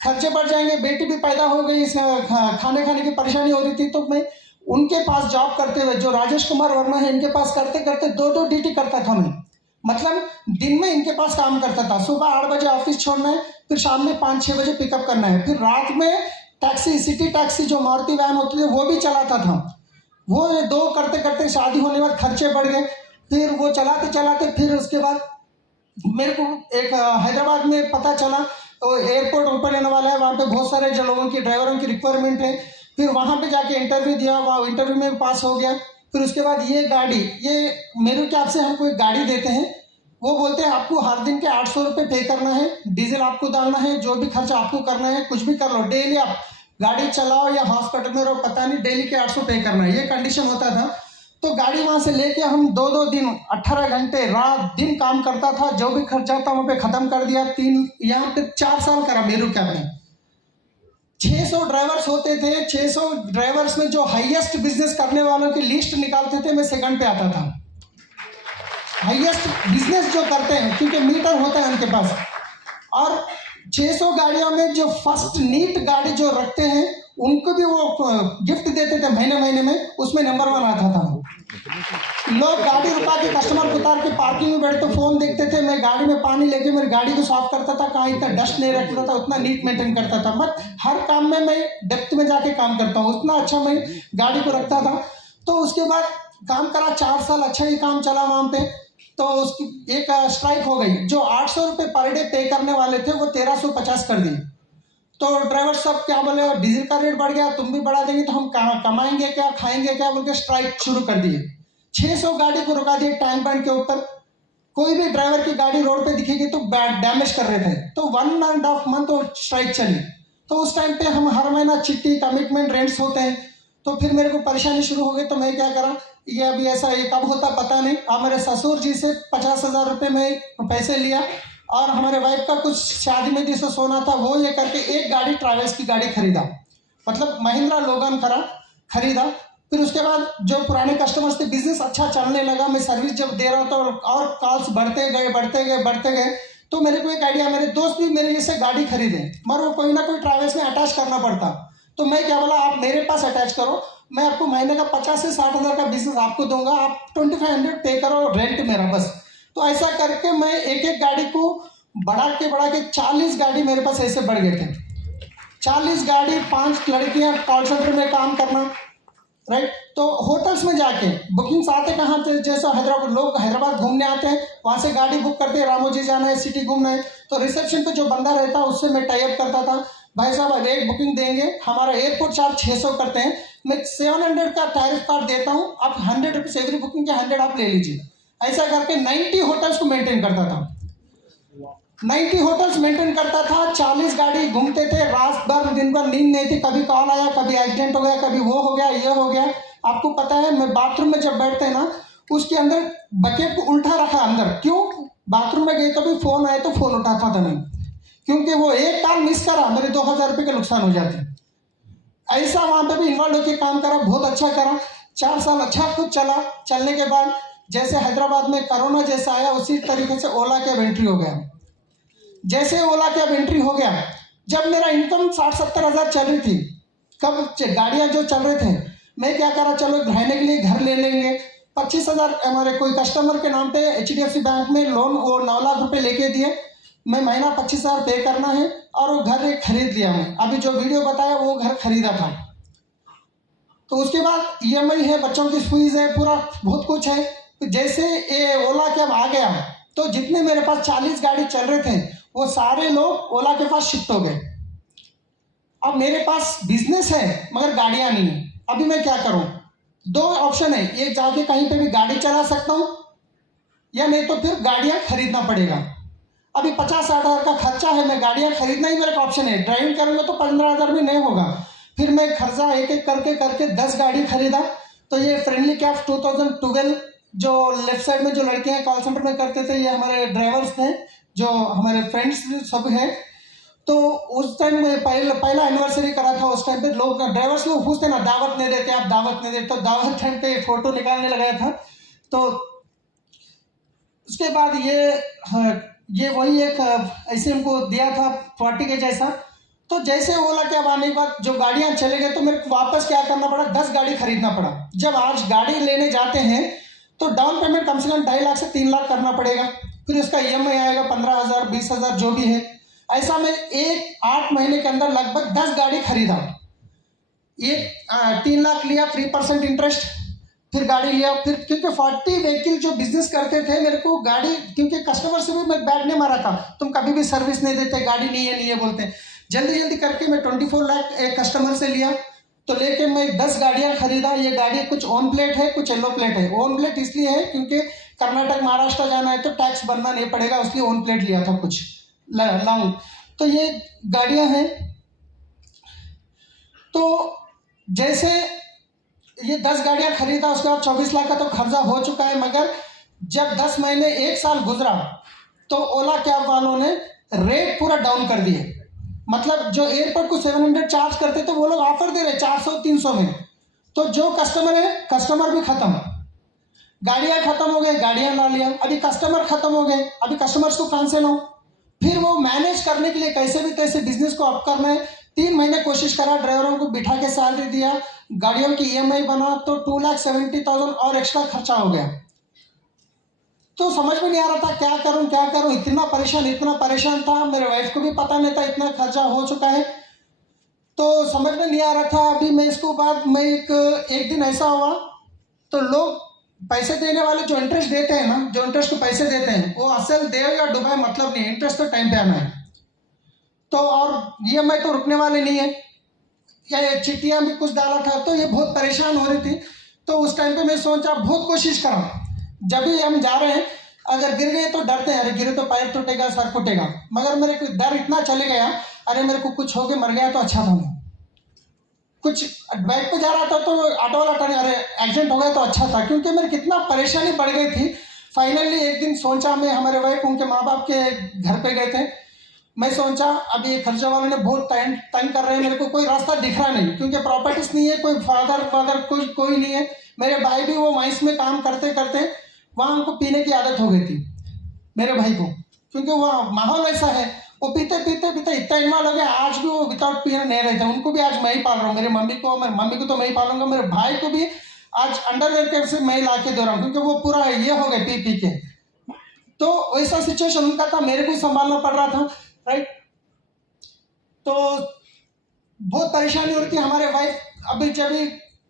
खर्चे बढ़ जाएंगे, बेटी भी पैदा हो गई, खाने की परेशानी हो रही थी। तो मैं उनके पास जॉब करते हुए, जो राजेश कुमार वर्मा है, इनके पास करते करते 2 ड्यूटी करता था मैं। मतलब दिन में इनके पास काम करता था, सुबह 8 बजे ऑफिस छोड़ना है, फिर शाम में 5-6 बजे पिकअप करना है, फिर रात में टैक्सी, सिटी टैक्सी जो मारुति वैन होती थी वो भी चलाता था। वो ये 2 करते करते शादी होने के बाद खर्चे बढ़ गए। फिर वो चलाते चलाते फिर उसके बाद मेरे को एक हैदराबाद में पता चला तो एयरपोर्ट ओपन होने वाला है, वहाँ पे बहुत सारे जो लोगों की ड्राइवरों की रिक्वायरमेंट है। फिर वहाँ पे जाके इंटरव्यू दिया, वहाँ इंटरव्यू में पास हो गया। फिर उसके बाद ये गाड़ी, ये मेरे कैब से हमको एक गाड़ी देते हैं, वो बोलते हैं आपको हर दिन के 800 रुपये पे करना है, डीजल आपको डालना है, जो भी खर्चा आपको करना है कुछ भी कर लो, डेली आप गाड़ी चलाओ या हॉस्पिटल में रहो पता नहीं, डेली के 800 पे करना है, ये कंडीशन होता था। तो गाड़ी वहाँ से लेके हम 2-2 दिन 18 घंटे रात दिन काम करता था, जो भी खर्चा था वहाँ पे ख़त्म कर दिया। यहाँ पे 4 साल करा मेरू कैब में। 600 ड्राइवर्स होते थे, 600 ड्राइवर्स में जो हाईएस्ट बिजनेस करने वालों की लिस्ट निकालते थे, मैं सेकंड पे आता था। हाईएस्ट बिजनेस जो करते हैं, क्योंकि मीटर होता है उनके पास। और 600 गाड़ियों में जो फर्स्ट नीट गाड़ी जो रखते हैं उनको भी वो गिफ्ट देते थे महीने महीने में, उसमें नंबर 1 आता था। लोग गाड़ी रुका के कस्टमर को उतार के पार्किंग में बैठते फोन देखते थे, मैं गाड़ी में पानी लेके मेरी गाड़ी को साफ करता था, कहाँ इतना डस्ट नहीं रखता था, उतना नीट मेंटेन करता था। बट हर काम में मैं डेप्थ में जाके काम करता हूँ, उतना अच्छा मैं गाड़ी को रखता था। तो उसके बाद काम करा 4 साल, अच्छा ही काम चला वहाँ पे। तो उसकी एक स्ट्राइक हो गई, जो 800 रुपये पर डे पे करने वाले थे वो 1350 कर दिए। तो ड्राइवर सब क्या बोले, डीजल का रेट बढ़ गया, तुम भी बढ़ा देंगे तो हम कमाएंगे क्या, खाएंगे क्या, बोल के स्ट्राइक शुरू कर दिए। 600 गाड़ी को रुका दिए टैंक बैंड के ऊपर। कोई भी ड्राइवर की गाड़ी रोड पे दिखेगी तो डैमेज कर रहे थे। तो 1.5 मंथ वो स्ट्राइक चली। तो उस टाइम पे हम हर महीना चिट्ठी, कमिटमेंट, रेंट्स होते हैं। तो फिर मेरे को परेशानी शुरू हो गई। तो मैं क्या करा, ये अभी ऐसा ये कब होता पता नहीं। और मेरे ससुर जी से 50,000 रुपये में पैसे लिया, और हमारे वाइफ का कुछ शादी में जिससे सोना था वो ये करके एक गाड़ी ट्रैवल्स की गाड़ी खरीदा, मतलब महिंद्रा लोगन खरीदा। फिर उसके बाद जो पुराने कस्टमर्स थे, बिजनेस अच्छा चलने लगा, मैं सर्विस जब दे रहा था और कॉल्स बढ़ते गए। तो मेरे को एक आइडिया, मेरे दोस्त भी मेरे जैसे गाड़ी खरीदे, मगर वो कोई ना कोई ट्रैवल्स में अटैच करना पड़ता। तो मैं क्या बोला, आप मेरे पास अटैच करो, मैं आपको महीने का 50 से 60 हज़ार का बिजनेस आपको दूंगा, आप 2500 पे करो रेंट मेरा बस। तो ऐसा करके मैं एक गाड़ी को बढ़ा के 40 गाड़ी मेरे पास ऐसे बढ़ गए थे। 40 गाड़ी, 5 लड़कियां, कॉल सेंटर में काम करना, राइट। तो होटल्स में जाके बुकिंग्स आते कहाँ थे, जैसे हैदराबाद, लोग हैदराबाद घूमने आते हैं, वहाँ से गाड़ी बुक करते हैं, रामोजी जाना है, सिटी घूमना है। तो रिसेप्शन पे जो बंदा रहता है उससे मैं टाई अप करता था, भाई साहब अब एक बुकिंग देंगे, हमारा एयरपोर्ट चार्ज 600 करते हैं, मैं 700 का टैरिफ कार्ड देता हूँ, आप 100 रुपीज़ एवरी बुकिंग के 100 आप ले लीजिए। ऐसा करके 90 होटल्स को मेंटेन करता था। 90 होटल्स मेंटेन करता था, 40 गाड़ी घूमते थे, रात भर दिन भर नींद नहीं थी, कभी कॉल आया, कभी एक्सीडेंट हो गया, कभी वो हो गया, ये हो गया। आपको पता है, मैं बाथरूम में जब बैठते हैं ना, उसके अंदर बकेट को उल्टा रखा अंदर, क्यों, बाथरूम में गए तो भी फोन आए तो फोन उठाता था नहीं, क्योंकि वो एक काम मिस करा मेरे 2000 रुपये का नुकसान हो जाते। ऐसा वहाँ पे भी इन्वॉल्व होकर काम करा, बहुत अच्छा करा। 4 साल अच्छा खुद चला। चलने के बाद जैसे हैदराबाद में कोरोना जैसा आया, उसी तरीके से ओला कैब एंट्री हो गया। जैसे ओला कैब एंट्री हो गया, जब मेरा इनकम 60-70 हज़ार चल रही थी, कब गाड़ियाँ जो चल रहे थे, मैं क्या करा, चलो रहने के लिए घर ले लेंगे। 25,000 हमारे कोई कस्टमर के नाम पे HDFC बैंक में लोन, वो 9 लाख रुपए लेके दिए, मैं महीना 25,000 पे करना है, और वो घर एक खरीद लिया। मैं अभी जो वीडियो बताया वो घर खरीदा था। तो उसके बाद EMI है, बच्चों की फीस है, पूरा बहुत कुछ है। तो जैसे ये ओला कैब आ गया, तो जितने मेरे पास 40 गाड़ी चल रहे थे वो सारे लोग ओला के पास शिफ्ट हो गए। अब मेरे पास बिजनेस है मगर गाड़ियां नहीं है। अभी मैं क्या करूं, 2 ऑप्शन है, एक जाके कहीं पे भी गाड़ी चला सकता हूं, या नहीं तो फिर गाड़ियां खरीदना पड़ेगा। अभी 50-60 हज़ार का खर्चा है, मैं गाड़ियां खरीदना ही मेरा ऑप्शन है। ड्राइविंग करूंगा तो 15,000 में नहीं होगा। फिर मैं खर्चा एक एक करके 10 गाड़ी खरीदा। तो ये फ्रेंडली कैब 2012, जो लेफ्ट साइड में जो लड़कियां कॉल सेंटर में करते थे, ये हमारे ड्राइवर्स थे, जो हमारे फ्रेंड्स सब हैं। तो उस टाइम में पहला एनिवर्सरी करा था। उस टाइम पे लोग, ड्राइवर्स लोग पूछते ना, दावत नहीं देते, आप दावत नहीं देते, तो दावत टाइम पे फोटो निकालने लगाया था। तो उसके बाद ये वही एक ऐसे हमको दिया था 40 के जैसा। तो जैसे ओला कैब आने के बाद जो गाड़ियां चले गए, तो मेरे को वापस क्या करना पड़ा, 10 गाड़ी खरीदना पड़ा। जब आज गाड़ी लेने जाते हैं तो डाउन पेमेंट कम से कम 2.5 लाख से 3 लाख करना पड़ेगा, फिर उसका EMI आएगा 15,000, 20,000 जो भी है। ऐसा मैं 8 महीने के अंदर लगभग 10 गाड़ी खरीदा। एक 3 लाख लिया 3% इंटरेस्ट, फिर गाड़ी लिया, फिर क्योंकि 40 व्हीकल जो बिजनेस करते थे मेरे को गाड़ी, क्योंकि कस्टमर से भी मैं बैग नहीं मारा था, तुम कभी भी सर्विस नहीं देते, गाड़ी नहीं है बोलते। जल्दी जल्दी करके मैं 24 लाख एक कस्टमर से लिया, तो लेके मैं 10 गाड़ियां खरीदा। ये गाड़ी कुछ ऑन प्लेट है, कुछ येलो प्लेट है। ऑन प्लेट इसलिए है क्योंकि कर्नाटक महाराष्ट्र जाना है तो टैक्स भरना नहीं पड़ेगा, इसलिए ऑन प्लेट लिया था कुछ लॉन्ग। तो ये गाड़ियां हैं। तो जैसे ये 10 गाड़ियां खरीदा, उसके बाद 24 लाख का तो खर्चा हो चुका है, मगर जब 10 महीने 1 साल गुजरा तो ओला कैब वालों ने रेट पूरा डाउन कर दिए। मतलब जो एयरपोर्ट को 700 चार्ज करते थे वो लोग ऑफर दे रहे 400-300 में। तो जो कस्टमर है, कस्टमर भी खत्म, गाड़ियां खत्म हो गई, गाड़ियां ला लिया, अभी कस्टमर खत्म हो गए, अभी कस्टमर्स को कहां से लो। फिर वो मैनेज करने के लिए कैसे भी कैसे बिजनेस को अप करना है। 3 महीने कोशिश करा, ड्राइवरों को बिठा के सैलरी दिया, गाड़ियों की EMI बना, तो 2,70,000 और एक्स्ट्रा खर्चा हो गया। तो समझ में नहीं आ रहा था क्या करूं, इतना परेशान था। मेरे वाइफ को भी पता नहीं था इतना खर्चा हो चुका है, तो समझ में नहीं आ रहा था। अभी मैं इसको बाद में एक दिन ऐसा हुआ, तो लोग पैसे देने वाले जो इंटरेस्ट देते हैं ना, जो इंटरेस्ट को पैसे देते हैं, वो असल दे या डुबाए मतलब नहीं, इंटरेस्ट तो टाइम पे आना है। तो और EMI तो रुकने वाले नहीं है, या चिट्ठियां भी कुछ डाला था, तो ये बहुत परेशान हो रही थी। तो उस टाइम पे मैं सोचा, बहुत कोशिश करा, जब भी हम जा रहे हैं अगर गिर गए तो डरते हैं, अरे गिरे तो पैर टूटेगा, सर फूटेगा, मगर मेरे को डर इतना चले गया, अरे मेरे को कुछ हो के मर गया तो अच्छा था। कुछ बाइक पे जा रहा था तो ऑटो वाला टर्न, अरे एक्सीडेंट हो गया तो अच्छा था, क्योंकि मेरी कितना परेशानी बढ़ गई थी। फाइनली एक दिन सोचा, मैं हमारे वाइफ उनके माँ बाप के घर पे गए थे, मैं सोचा अब ये खर्चा वालों ने बहुत तंग कर रहे हैं, मेरे को कोई रास्ता दिख रहा नहीं, क्योंकि प्रॉपर्टीज नहीं है, कोई फादर कोई नहीं है। मेरे भाई भी वो माइंस में काम करते करते वहाँ उनको पीने की आदत हो गई थी मेरे भाई को, क्योंकि वहाँ माहौल ऐसा है, वो पीते इतना इन्वॉल्व हो गया, आज भी वो विदाउट पीने नहीं रहते। उनको भी आज मैं ही पाल रहा हूँ, मेरी मम्मी को तो मैं ही पालूंगा, मेरे भाई को भी आज अंडरवेयर के से मैं ला के दे रहा हूँ, क्योंकि वो पूरा ये हो गए पी के। तो वैसा सिचुएशन उनका था, मेरे को संभालना पड़ रहा था, राइट। तो बहुत परेशानी हो रही थी। हमारे वाइफ अभी जब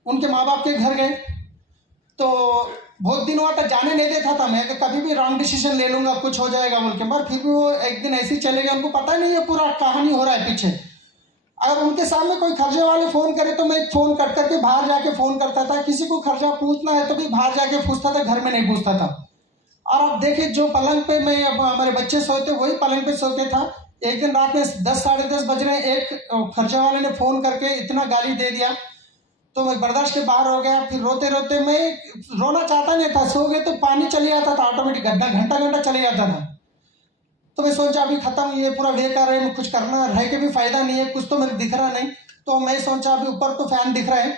उनके माँ बाप के घर गए तो बहुत दिन हुआ था, जाने नहीं देता था मैं, कभी भी रॉन्ग डिसीजन ले लूंगा, कुछ हो जाएगा बोल के, मगर फिर भी वो एक दिन ऐसे ही चले गए। उनको पता नहीं है पूरा कहानी हो रहा है पीछे। अगर उनके सामने कोई खर्चे वाले फोन करे तो मैं फोन कर करके बाहर जाके फोन करता था, किसी को खर्चा पूछना है तो भी बाहर जाके पूछता था, घर में नहीं पूछता था। और आप देखिए, जो पलंग पे मैं हमारे बच्चे सोते वही पलंग पे सोते था। एक दिन रात में 10 साढ़े 10 बज रहे, एक खर्चे वाले ने फोन करके इतना गाली दे दिया, तो मैं बर्दाश्त के बाहर हो गया। फिर रोते रोते, मैं रोना चाहता नहीं था, सो गए तो पानी चले जाता था ऑटोमेटिक, घंटा चले जाता था। तो मैं सोचा अभी खत्म, ये पूरा बेकार है, कुछ करना रह के भी फायदा नहीं है, कुछ तो मेरे दिख रहा नहीं। तो मैं सोचा अभी ऊपर तो फैन दिख रहा है,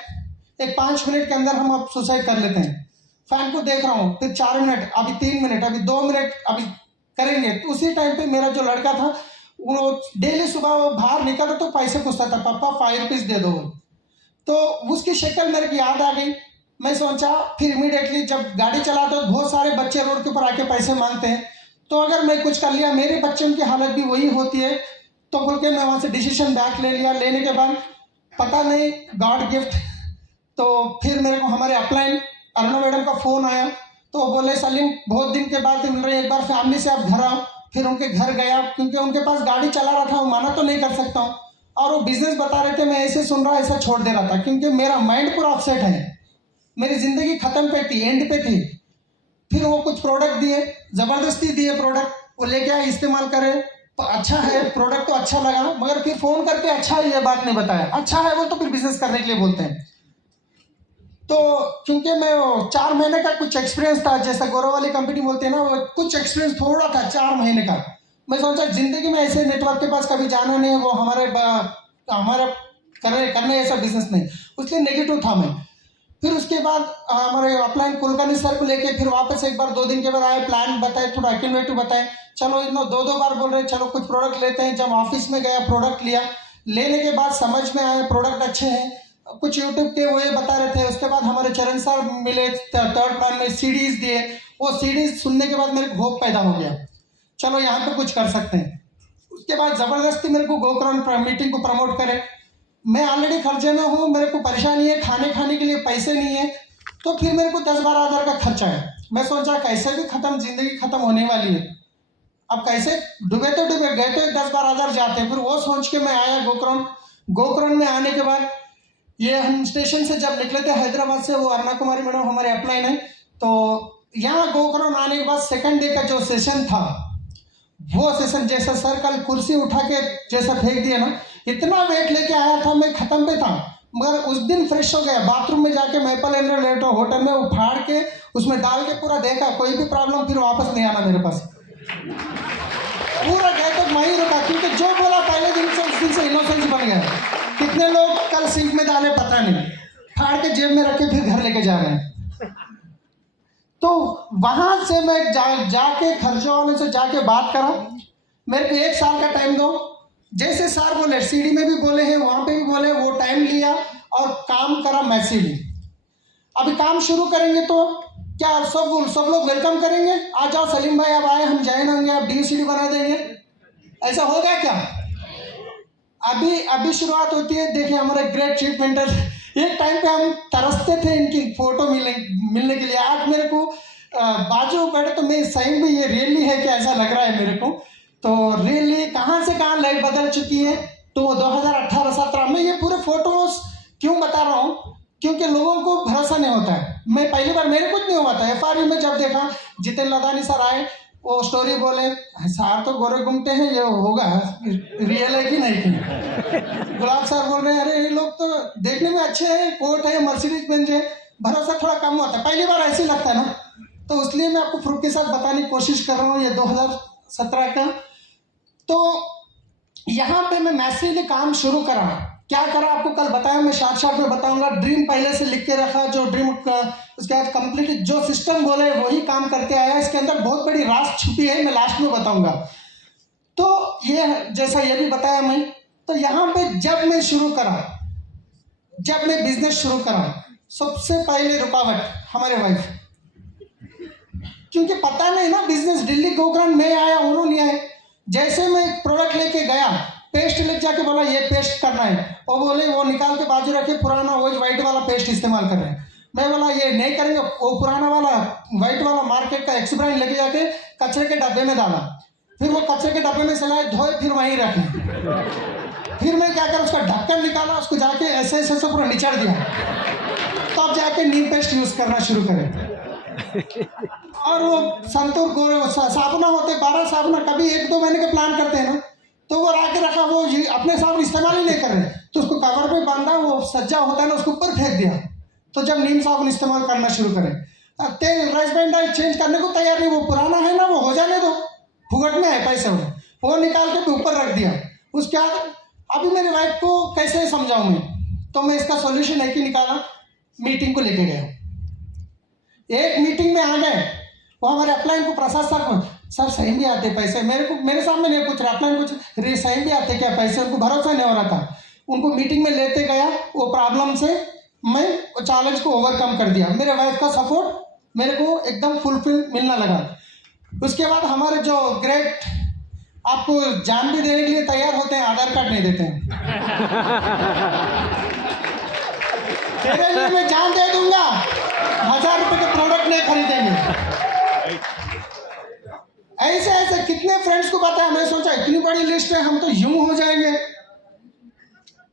एक 5 मिनट के अंदर हम अब सुसाइड कर लेते हैं। फैन को देख रहा हूँ, फिर 4 मिनट, अभी 3 मिनट, अभी 2 मिनट, अभी करेंगे। तो उसी टाइम पे मेरा जो लड़का था वो डेली सुबह वो बाहर निकलता तो पैसे पूछता था, पापा 5 रुपीज दे दो। तो उसकी शक्ल मेरे को याद आ गई। मैं सोचा फिर इमीडिएटली, जब गाड़ी चलाता तो बहुत सारे बच्चे रोड के ऊपर आके पैसे मांगते हैं, तो अगर मैं कुछ कर लिया, मेरे बच्चों की हालत भी वही होती है, तो बोल के मैं वहाँ से डिसीजन बैक ले लिया। लेने के बाद पता नहीं गॉड गिफ्ट, तो फिर मेरे को हमारे अपलाइन अरुणा मैडम का फ़ोन आया, तो बोले सलीम बहुत दिन के बाद मिल रहे, एक बार फैमिली से आप घर आओ। फिर उनके घर गया, क्योंकि उनके पास गाड़ी चला रहा था, वो माना तो नहीं कर सकता हूँ, और वो बिजनेस बता रहे थे, मैं ऐसे सुन रहा, ऐसा छोड़ दे रहा था, क्योंकि मेरा माइंड पूरा अपसेट है, मेरी जिंदगी खत्म पे थी, एंड पे थी। फिर वो कुछ प्रोडक्ट दिए, जबरदस्ती दिए प्रोडक्ट, वो लेके आए, इस्तेमाल करे तो अच्छा है, प्रोडक्ट तो अच्छा लगा, मगर फिर फोन करके अच्छा है ये बात नहीं बताया, अच्छा है वो तो फिर बिजनेस करने के लिए बोलते हैं। तो क्योंकि मैं 4 महीने का कुछ एक्सपीरियंस था, जैसा गौरव वाली कंपनी बोलते हैं ना, वो कुछ एक्सपीरियंस थोड़ा था 4 महीने का। मैं सोचा जिंदगी में ऐसे नेटवर्क के पास कभी जाना नहीं है, वो हमारा करने ऐसा बिजनेस नहीं, उसलिए नेगेटिव था मैं। फिर उसके बाद हमारे अपलाइन कुलकर्णी सर को लेके फिर वापस एक बार 2 दिन के बाद आए, प्लान बताए, थोड़ा एक्टिवेटिव बताए, चलो इतना 2 बार बोल रहे चलो कुछ प्रोडक्ट लेते हैं। जब ऑफिस में गया, प्रोडक्ट लिया, लेने के बाद समझ में आया प्रोडक्ट अच्छे हैं, कुछ यूट्यूब के वो ये बता रहे थे। उसके बाद हमारे चरण सर मिले, 3rd प्लान में सीडीज दिए, वो सीडीज सुनने के बाद मेरे को होप पैदा हो गया, चलो यहाँ पे कुछ कर सकते हैं। उसके बाद जबरदस्ती मेरे को गोकर्ण मीटिंग को प्रमोट करे, मैं ऑलरेडी खर्चे में हूँ, मेरे को परेशानी है, खाने के लिए पैसे नहीं है, तो फिर मेरे को 10-12 हज़ार का खर्चा है। मैं सोचा कैसे भी खत्म, जिंदगी खत्म होने वाली है, अब कैसे डूबे तो डूबे, गए तो 10-12 हज़ार जाते हैं। फिर वो सोच के मैं आया गोकर्ण। गोकर्ण में आने के बाद ये हम स्टेशन से जब निकले थे हैदराबाद से, वो अरुणा कुमारी मैडम हमारे अपलाइन है, तो यहाँ गोकर्ण आने के बाद सेकंड डे का जो सेशन था, वो सेशन जैसा सर कल कुर्सी उठा के जैसा फेंक दिया ना, इतना वेट लेके आया था, मैं खत्म पे था, मगर उस दिन फ्रेश हो गया। बाथरूम में जाके मैपल एंड्रो होटल में वो फाड़ के उसमें डाल के पूरा देखा, कोई भी प्रॉब्लम, फिर वापस नहीं आना मेरे पास। पूरा गए तक मैं ही रुका, क्योंकि जो बोला पहले दिन से उस दिन से इनोसेंस बन गया। कितने लोग कल सिंक में डाले पता नहीं, फाड़ के जेब में रखे फिर घर लेके जा रहे हैं। तो वहां से मैं जाके खर्चे वाले से जाके बात करा, मेरे को 1 साल का टाइम दो। जैसे सर बोले, सीडी में भी बोले हैं, वहां पे भी बोले, वो टाइम लिया और काम करा मैसिवली। अभी काम शुरू करेंगे तो क्या सब लोग वेलकम करेंगे, आ जाओ सलीम भाई आप आए, हम ज्वाइन होंगे, आप DCD बना देंगे, ऐसा होगा क्या? अभी शुरुआत होती है। देखिए हमारे ग्रेट चीफ मेंटर, एक टाइम पे हम तरसते थे इनकी फोटो मिलने के लिए। आज मेरे को बाजू बैठे तो मैं सही में ये रियली है कि ऐसा लग रहा है मेरे को। तो रियली कहाँ से कहाँ लाइफ बदल चुकी है। तो 2018-17 में ये पूरे फोटोज क्यों बता रहा हूँ, क्योंकि लोगों को भरोसा नहीं होता है। मैं पहली बार, मेरे कुछ नहीं हुआ था, FRU में जब देखा जितेन लदानी सर आए, वो स्टोरी बोले, सार तो गोरे घूमते हैं, ये होगा रियल है कि नहीं। गुलाब सर बोल रहे हैं, अरे ये लोग तो देखने में अच्छे हैं, कोट है, मर्सिडीज बेंज है, भरोसा थोड़ा कम होता है। पहली बार ऐसे ही लगता है ना, तो इसलिए मैं आपको प्रूफ के साथ बताने की कोशिश कर रहा हूँ। ये 2017 का, तो यहाँ पे मैं मैसिवली काम शुरू करा। क्या करा आपको कल बताया, मैं शॉर्ट में बताऊंगा। ड्रीम पहले से लिख के रखा, जो ड्रीम उसके बाद कंप्लीट जो सिस्टम बोले वही काम करते आया। इसके अंदर बहुत बड़ी राज छुपी है, मैं लास्ट में बताऊंगा। तो ये जैसा ये भी बताया मैं, तो यहाँ पे जब मैं बिजनेस शुरू करा, सबसे पहले रुकावट हमारे वाइफ, क्योंकि पता नहीं ना बिजनेस। दिल्ली गोकर्ण में आया, उन्होंने आए, जैसे मैं प्रोडक्ट लेके गया, पेस्ट लेके जाके बोला ये पेस्ट करना है, और बोले वो निकाल के बाजू रखे, पुराना वो व्हाइट वाला पेस्ट इस्तेमाल कर रहे हैं। मैं बोला ये नहीं करेंगे, वो पुराना वाला व्हाइट वाला मार्केट का एक्स ब्रांड लेके जाके कचरे के डब्बे में डाला, फिर वो कचरे के डब्बे में चलाए, धोए, फिर वहीं रखे। फिर मैं क्या करा, उसका ढक्कन निकाला, उसको जाके ऐसे पूरा निचड़ दिया, तब जाके नीम पेस्ट यूज करना शुरू करें। और वो संतूर गोरे साबुना होते, 12 साबुना, कभी 1-2 महीने के प्लान करते हैं ना, तो वो रख के रखा, वो अपने साबुन इस्तेमाल ही नहीं कर रहे, तो उसको कवर पे बांधा, वो सज्जा होता है ना, उसको ऊपर फेंक दिया। तो जब नीम साबुन इस्तेमाल करना शुरू करें, अब तेल राइस ब्रांड ऑयल चेंज करने को तैयार नहीं, वो पुराना है ना, वो हो जाने दो, फुगट में है पैसे, वो निकाल के ऊपर रख दिया। उसके बाद अभी मेरी वाइफ को कैसे समझाऊं मैं, तो मैं इसका सोल्यूशन एक ही निकाला, मीटिंग को लेके गया। एक मीटिंग में आ गए, वो हमारे अपलाइन को प्रसाद सर को, सर सही भी आते पैसे, मेरे सामने नहीं पूछ रहे, अपलाइन कुछ रे सही भी आते क्या पैसे, उनको भरोसा नहीं हो रहा था। उनको मीटिंग में लेते गया, वो प्रॉब्लम से मैं चैलेंज को ओवरकम कर दिया। मेरे वाइफ का सपोर्ट मेरे को एकदम फुलफिल मिलना लगा। उसके बाद हमारे जो ग्रेट, आपको जान भी देने के लिए तैयार होते हैं, आधार कार्ड नहीं देते हैं। तेरे लिए मैं जान दे दूंगा, 1000 रुपए के प्रोडक्ट नहीं खरीदेंगे। ऐसे कितने फ्रेंड्स को पता है, मैं सोचा इतनी बड़ी लिस्ट है, हम तो यूं हो जाएंगे।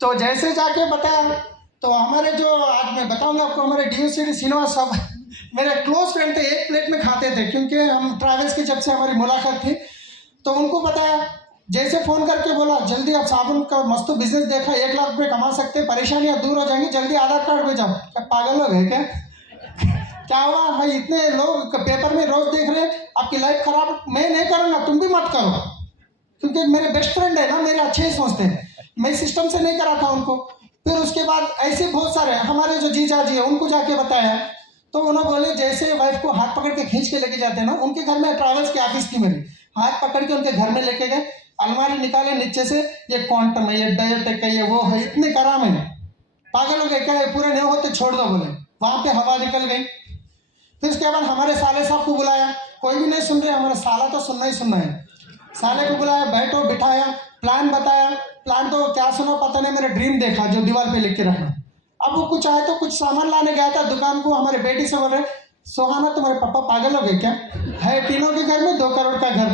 तो जैसे जाके बताया, तो हमारे जो आज मैं बताऊंगा आपको, हमारे DOCD श्रीनिवास साहब मेरे क्लोज फ्रेंड थे, एक प्लेट में खाते थे, क्योंकि हम ट्रैवल्स की जब से हमारी मुलाकात थी। तो उनको बताया, जैसे फोन करके बोला, जल्दी आप साबुन का मस्त बिजनेस देखा, 1 लाख रुपए कमा सकते हैं, परेशानियां दूर हो जाएंगी, जल्दी आधार कार्ड भेजाओ। क्या पागल लोग है क्या हुआ भाई, इतने लोग पेपर में रोज देख रहे हैं, आपकी लाइफ खराब, मैं नहीं करूंगा, तुम भी मत करो, क्योंकि मेरे बेस्ट फ्रेंड है ना, मेरे अच्छे ही सोचते हैं। मैं सिस्टम से नहीं करा था उनको। फिर उसके बाद ऐसे बहुत सारे हमारे जो जीजा जी है, उनको जाके बताया, तो उन्होंने बोले जैसे वाइफ को हाथ पकड़ के खींच के लेके जाते हैं ना, उनके घर में ट्रैवल्स की ऑफिस थी मेरी, हाथ पकड़ के उनके घर में लेके गए, अलमारी निकाले नीचे से, ये क्वांटम है, ये डायोटेक है, ये वो है, इतने करा मैंने। पागल हो गए क्या, पूरे नहीं होते छोड़ दो, बोले, वहां पे हवा निकल गई। फिर उसके बाद हमारे साले साहब को बुलाया, कोई भी नहीं सुन रहे, हमारा साला तो सुनना ही सुनना है। साले को बुलाया, बैठो बिठाया, प्लान बताया। प्लान तो क्या सुना पता नहीं, मेरा ड्रीम देखा जो दीवार पे लिख के रखा। अब वो कुछ आए तो कुछ सामान लाने गया था दुकान को, हमारे बेटी से बोल रहे, सोहाना तुम्हारे पापा पागल हो गए क्या, है तीनों के घर में 2 करोड़ का घर।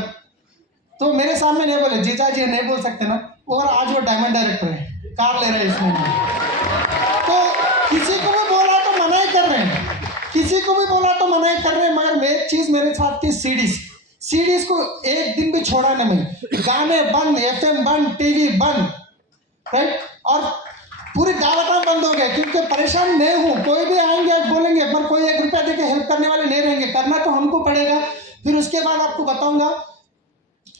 तो मेरे सामने नहीं बोले, जीजा जी नहीं बोल सकते ना। और आज वो डायमंड डायरेक्टर है, कार ले रहे हैं इसमें। तो किसी को भी बोला तो मना ही कर रहे हैं, किसी को भी बोला तो मना ही कर रहे हैं। मगर एक चीज मेरे साथ थी, सीडीज को एक दिन भी छोड़ा नहीं मैं। गाने बंद, FM बंद, टीवी बंद, राइट। और पूरी दावत बंद हो गए क्योंकि परेशान नहीं हूँ। कोई भी आएंगे आज बोलेंगे, पर कोई 1 रुपया देके हेल्प करने वाले नहीं रहेंगे, करना तो हमको पड़ेगा। फिर उसके बाद आपको बताऊंगा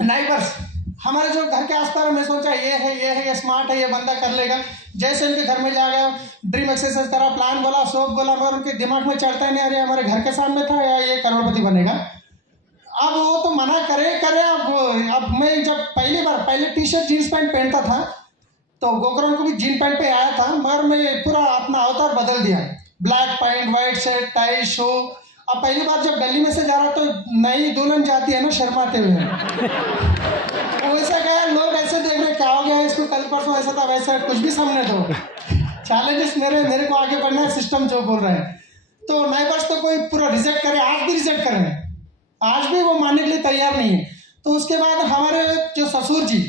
नाइबर्स, हमारे जो घर के आसपास, मैं सोचा ये स्मार्ट है, ये बंदा कर लेगा। जैसे उनके घर में जा गया, ड्रीम एक्सरसाइज करा, प्लान बोला, शौक बोला, मगर उनके दिमाग में चढ़ता ही नहीं, अरे हमारे घर के सामने था या ये करोड़पति बनेगा। अब वो तो मना करे। अब मैं जब पहले टी शर्ट जीन्स पैंट पहनता था तो गोकरण को भी जीन पैंट पे आया था, मगर मैं पूरा अपना अवतार बदल दिया। Black pant, white shirt, tie, show. अब पहली बार जब गली में से जा रहा तो नई दुल्हन जाती है ना शर्माते हुए, वैसा गया, लोग ऐसे देख रहे क्या हो गया इसको, कल परसों ऐसा था वैसा, कुछ भी सामने दो। चैलेंजेस मेरे को आगे बढ़ना है, सिस्टम जो बोल रहे हैं। तो नाइबर्स तो कोई पूरा रिजेक्ट करे, आज भी रिजेक्ट कर रहे हैं, आज भी वो मानने के लिए तैयार नहीं है। तो उसके बाद हमारे जो ससुर जी,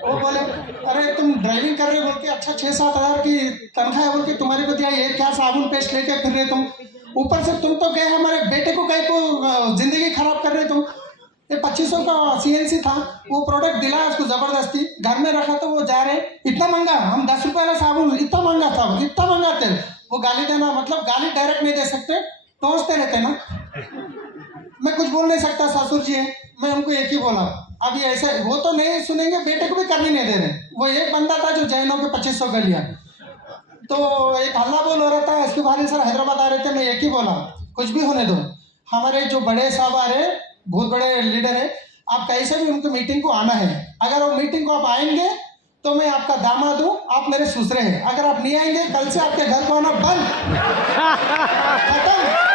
वो बोले अरे तुम ड्राइविंग कर रहे हो बोल के, अच्छा 6-7 हज़ार की तनख्वाह है बोल के तुम्हारे को दिया, ये क्या साबुन पेस्ट लेके फिर रहे तुम, ऊपर से तुम तो गए हमारे बेटे को कहीं को जिंदगी खराब कर रहे तुम। ये 2500 का CNC था, वो प्रोडक्ट दिलाया उसको जबरदस्ती, घर में रखा तो वो जा रहे इतना महंगा, हम 10 रुपये वाला साबुन, इतना महंगा साबुन, इतना महंगा तेल, वो गाली देना, मतलब गाली डायरेक्ट नहीं दे सकते, टोसते रहते ना। मैं कुछ बोल नहीं सकता, ससुर जी है, मैं उनको एक ही बोला। अब ये ऐसे वो तो नहीं सुनेंगे, बेटे को भी करने नहीं दे रहे। वो एक बंदा था जो जैनों पे 2500 कर लिया, तो एक हल्ला बोल हो रहा था, इसके बाद सर हैदराबाद आ रहे थे, मैं एक ही बोला कुछ भी होने दो, हमारे जो बड़े साहब आ रहे, बहुत बड़े लीडर है, आप कैसे भी उनकी मीटिंग को आना है। अगर वो मीटिंग को आप आएंगे तो मैं आपका दामाद हूँ, आप मेरे ससुरे हैं। अगर आप नहीं आएंगे, कल से आपके घर को आना बंद, खत्म,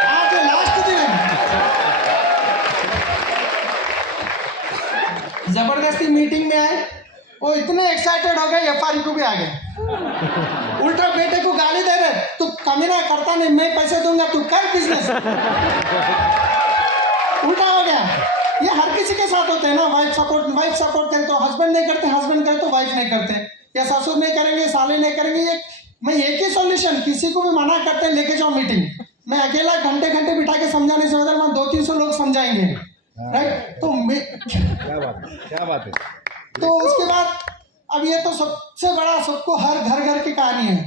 आज लास्ट दिन है। जबरदस्ती मीटिंग में आए, वो इतने एक्साइटेड हो गए, FRE को भी आ गए, उल्टा बेटे को गाली दे रहे, तू कमीना करता नहीं, मैं पैसे दूंगा, तू कर बिजनेस। उल्टा हो गया। ये हर किसी के साथ होते हैं ना, वाइफ सपोर्ट करे तो हस्बैंड नहीं करते, हस्बैंड करे तो वाइफ नहीं करते, या ससुर नहीं करेंगे, साले नहीं करेंगे। ये मैं एक ही सॉल्यूशन, किसी को भी मना करते हैं लेके जाओ मीटिंग, मैं अकेला घंटे बिठा के समझाने से बदल 200-300 लोग समझाएंगे, राइट। तो क्या बात है। तो उसके बाद अब ये तो सबसे बड़ा, सबको हर घर की कहानी है,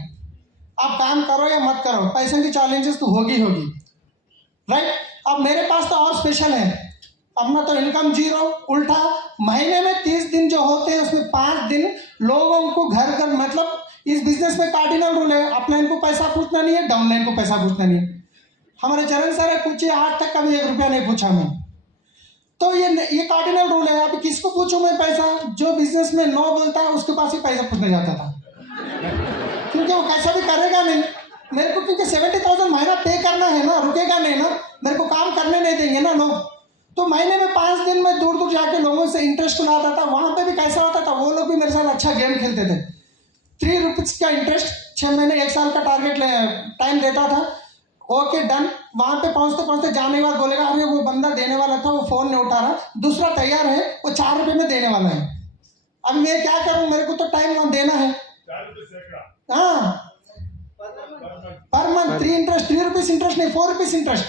आप काम करो या मत करो, पैसे की चैलेंजेस तो होगी, राइट। अब मेरे पास तो और स्पेशल है, अपना तो इनकम 0, उल्टा महीने में 30 दिन जो होते हैं उसमें 5 दिन लोगों को घर, मतलब इस बिजनेस में कार्डिनल रूल है, अपलाइन को पैसा पूछना नहीं है, डाउनलाइन को पैसा पूछना नहीं है। हमारे चरण सर पूछिए, आज तक कभी 1 रुपया नहीं पूछा मैं। तो ये कार्डिनल रूल है। अब किसको पूछूं मैं पैसा, जो बिजनेस में नो बोलता है उसके पास ही पैसा पूछने जाता था, क्योंकि वो कैसा भी करेगा नहीं मेरे को, क्योंकि 70,000 महीना पे करना है ना, रुकेगा नहीं ना, मेरे को काम करने नहीं देंगे ना लोग। तो महीने में 5 दिन में दूर जाके लोगों से इंटरेस्ट लाता था। वहां पे भी कैसा होता था, वो लोग भी मेरे साथ अच्छा गेम खेलते थे। 3 रुपीज का इंटरेस्ट, 6 महीने 1 साल का टारगेट टाइम देता था, ओके डन। वहां पे पहुंचते जाने के बाद बोलेगा अरे वो बंदा देने वाला था, वो फोन नहीं उठा रहा, दूसरा तैयार है, वो 4 रुपये में देने वाला है। अब मैं क्या करूं, मेरे को तो टाइम वहां देना है। हाँ, पर मंथ 3 रुपीज इंटरेस्ट नहीं, 4 रुपीज इंटरेस्ट।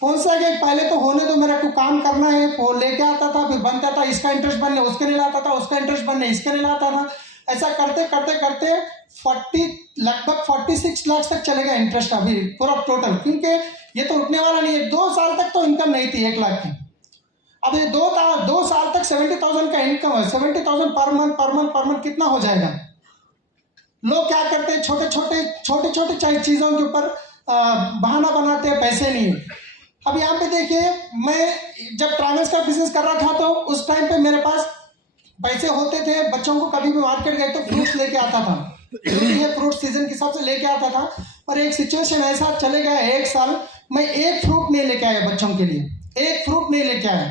फोन से आगे पहले तो होने दो, मेरे को काम करना है, वो लेके आता था, फिर बनता था, इसका इंटरेस्ट बनने उसके नहीं लाता था, उसका इंटरेस्ट बनने इसके नहीं लाता था। ऐसा करते करते 46 लाख तक चलेगा इंटरेस्ट अभी पूरा टोटल, क्योंकि ये तो रुकने वाला नहीं है। 2 साल तक तो इनकम नहीं थी 1 लाख की। अब ये 2 साल तक 70,000 का इनकम है। 70,000 पर मंथ कितना हो जाएगा। लोग क्या करते हैं, छोटे चीजों के ऊपर बहाना बनाते हैं, पैसे नहीं। अब यहाँ पे देखिए, मैं जब ट्रैवल्स का बिजनेस कर रहा था तो उस टाइम पे मेरे पास पैसे होते थे। बच्चों को कभी भी मार्केट गए तो फ्रूट्स लेके आता था, फ्रूट सीजन के हिसाब से लेके आता था। और एक सिचुएशन ऐसा चले गया, 1 साल मैं 1 फ्रूट नहीं लेके आया बच्चों के लिए, 1 फ्रूट नहीं लेके आया।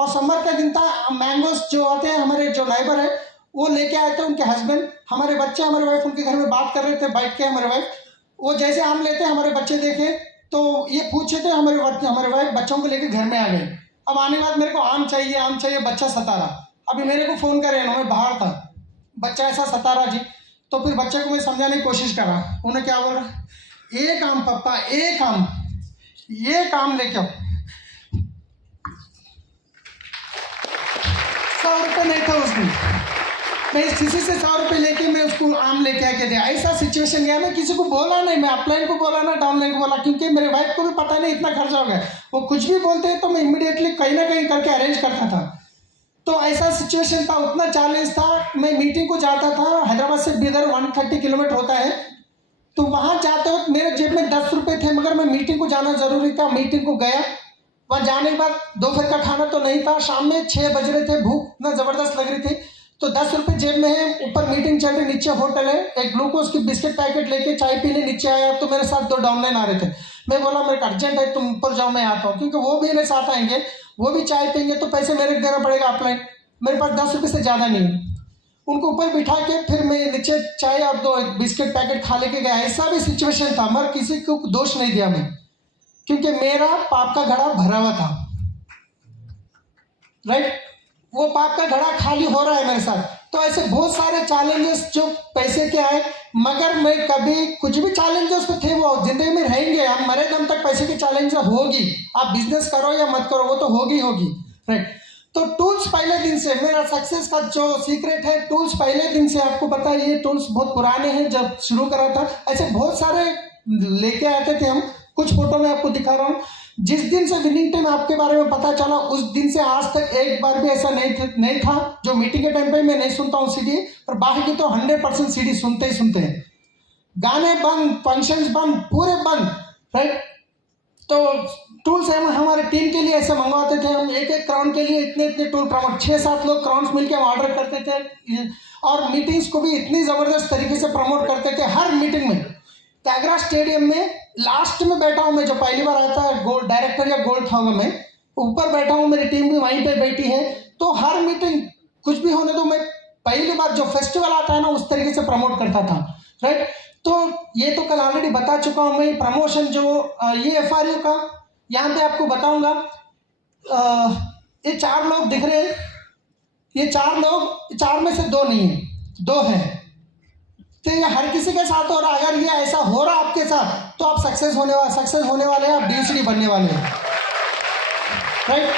और समर का दिन था, मैंगोस जो आते हैं हमारे जो नाइबर है वो लेके आए थे, उनके हस्बैंड, हमारे बच्चे, हमारे वाइफ उनके घर में बात कर रहे थे बैठ के, हमारे वाइफ वो जैसे आम लेते हैं हमारे बच्चे देखे तो ये पूछे थे, हमारे वाइफ बच्चों को लेके घर में आ गए। अब आने के बाद मेरे को आम चाहिए, बच्चा सता रहा। अभी मेरे को फ़ोन करे ना, मैं बाहर था, बच्चा ऐसा सता रहा जी। तो फिर बच्चे को मैं समझाने की कोशिश कर रहा, उन्हें क्या बोल रहा, एक आम पापा, एक आम, ये काम लेके आओ। 100 रुपये नहीं था उस दिन, मैं किसी से 100 रुपये लेके मैं उसको आम लेके आके दिया। ऐसा सिचुएशन गया, मैं किसी को बोला नहीं, मैं अपलाइन को बोला ना डाउनलाइन को बोला, क्योंकि मेरे वाइफ को भी पता नहीं इतना खर्चा हो गया। वो कुछ भी बोलते हैं तो मैं इमीडिएटली कहीं ना कहीं करके अरेंज करता था। तो ऐसा सिचुएशन था, उतना चैलेंज था। मैं मीटिंग को जाता था, हैदराबाद से बीदर 130 किलोमीटर होता है, तो वहाँ जाते वक्त मेरे जेब में 10 रुपये थे, मगर मैं मीटिंग को जाना जरूरी था, मीटिंग को गया। वहाँ जाने के बाद दोपहर का खाना तो नहीं था, शाम में 6 बज रहे थे, भूख इतना ज़बरदस्त लग रही थी। तो 10 रुपये जेब में है, ऊपर मीटिंग चल रही, नीचे होटल है, एक ग्लूकोज की बिस्किट पैकेट लेके चाय पीने नीचे आया। तो मेरे साथ 2 डाउनलाइन आ रहे थे, मैं बोला मेरे को अर्जेंट है, तुम ऊपर जाओ, मैं आता हूँ, क्योंकि वो भी मेरे साथ आएंगे, वो भी चाय पियेंगे, तो पैसे मेरे को देना पड़ेगा अपलाइन, मेरे पास 10 रुपये से ज़्यादा नहीं है। उनको ऊपर बिठा के फिर मैं नीचे चाय और 2 बिस्किट पैकेट खा लेके गया। ऐसा भी सिचुएशन था, मगर किसी को दोष नहीं दिया मैं, क्योंकि मेरा पाप का घड़ा भरा हुआ था, राइट। वो पाप का घड़ा खाली हो रहा है मेरे साथ। तो ऐसे बहुत सारे चैलेंजेस जो पैसे के आए, मगर मैं कभी कुछ भी चैलेंजेस तो थे, वो जिंदगी में रहेंगे, हम मरे दम तक पैसे की चैलेंज होगी। आप बिजनेस करो या मत करो, वो तो होगी, राइट। तो टूल्स पहले दिन से, मेरा सक्सेस का जो सीक्रेट है, टूल्स पहले दिन से, आपको पता है ये टूल्स बहुत पुराने हैं, जब शुरू करा था ऐसे बहुत सारे लेके आते थे हम। कुछ फोटो में आपको दिखा रहा हूँ। जिस दिन से विनिंग टीम आपके बारे में पता चला, उस दिन से आज तक एक बार भी ऐसा नहीं था जो मीटिंग के टाइम पे मैं नहीं सुनता हूँ सीडी, और बाकी तो 100% सीडी सुनते ही सुनते हैं। गाने बंद, फंक्शंस बंद, पूरे बंद, राइट। तो टूल्स हम हमारे टीम के लिए ऐसे मंगवाते थे, हम एक क्राउन के लिए इतने टूल प्रमोट, 6-7 लोग क्राउन्स मिलकर हम ऑर्डर करते थे, और मीटिंग्स को भी इतनी ज़बरदस्त तरीके से प्रमोट करते थे। हर मीटिंग में त्यागरा स्टेडियम में लास्ट में बैठा हूँ मैं, जो पहली बार आता है गोल्ड डायरेक्टर या गोल्ड था मैं, ऊपर बैठा हूँ, मेरी टीम भी वहीं पे बैठी है। तो हर मीटिंग कुछ भी होने तो मैं पहली बार जो फेस्टिवल आता है ना, उस तरीके से प्रमोट करता था, राइट। तो ये तो कल ऑलरेडी बता चुका हूँ मैं, प्रमोशन जो ये FRU का यहाँ पे आपको बताऊंगा। ये 4 लोग दिख रहे हैं, ये 4 लोग, 4 में से 2 नहीं है, 2 हैं। तो ये हर किसी के साथ हो रहा, अगर ये ऐसा हो रहा आपके साथ तो आप सक्सेस होने वाले हैं, आप DSD बनने वाले हैं, राइट।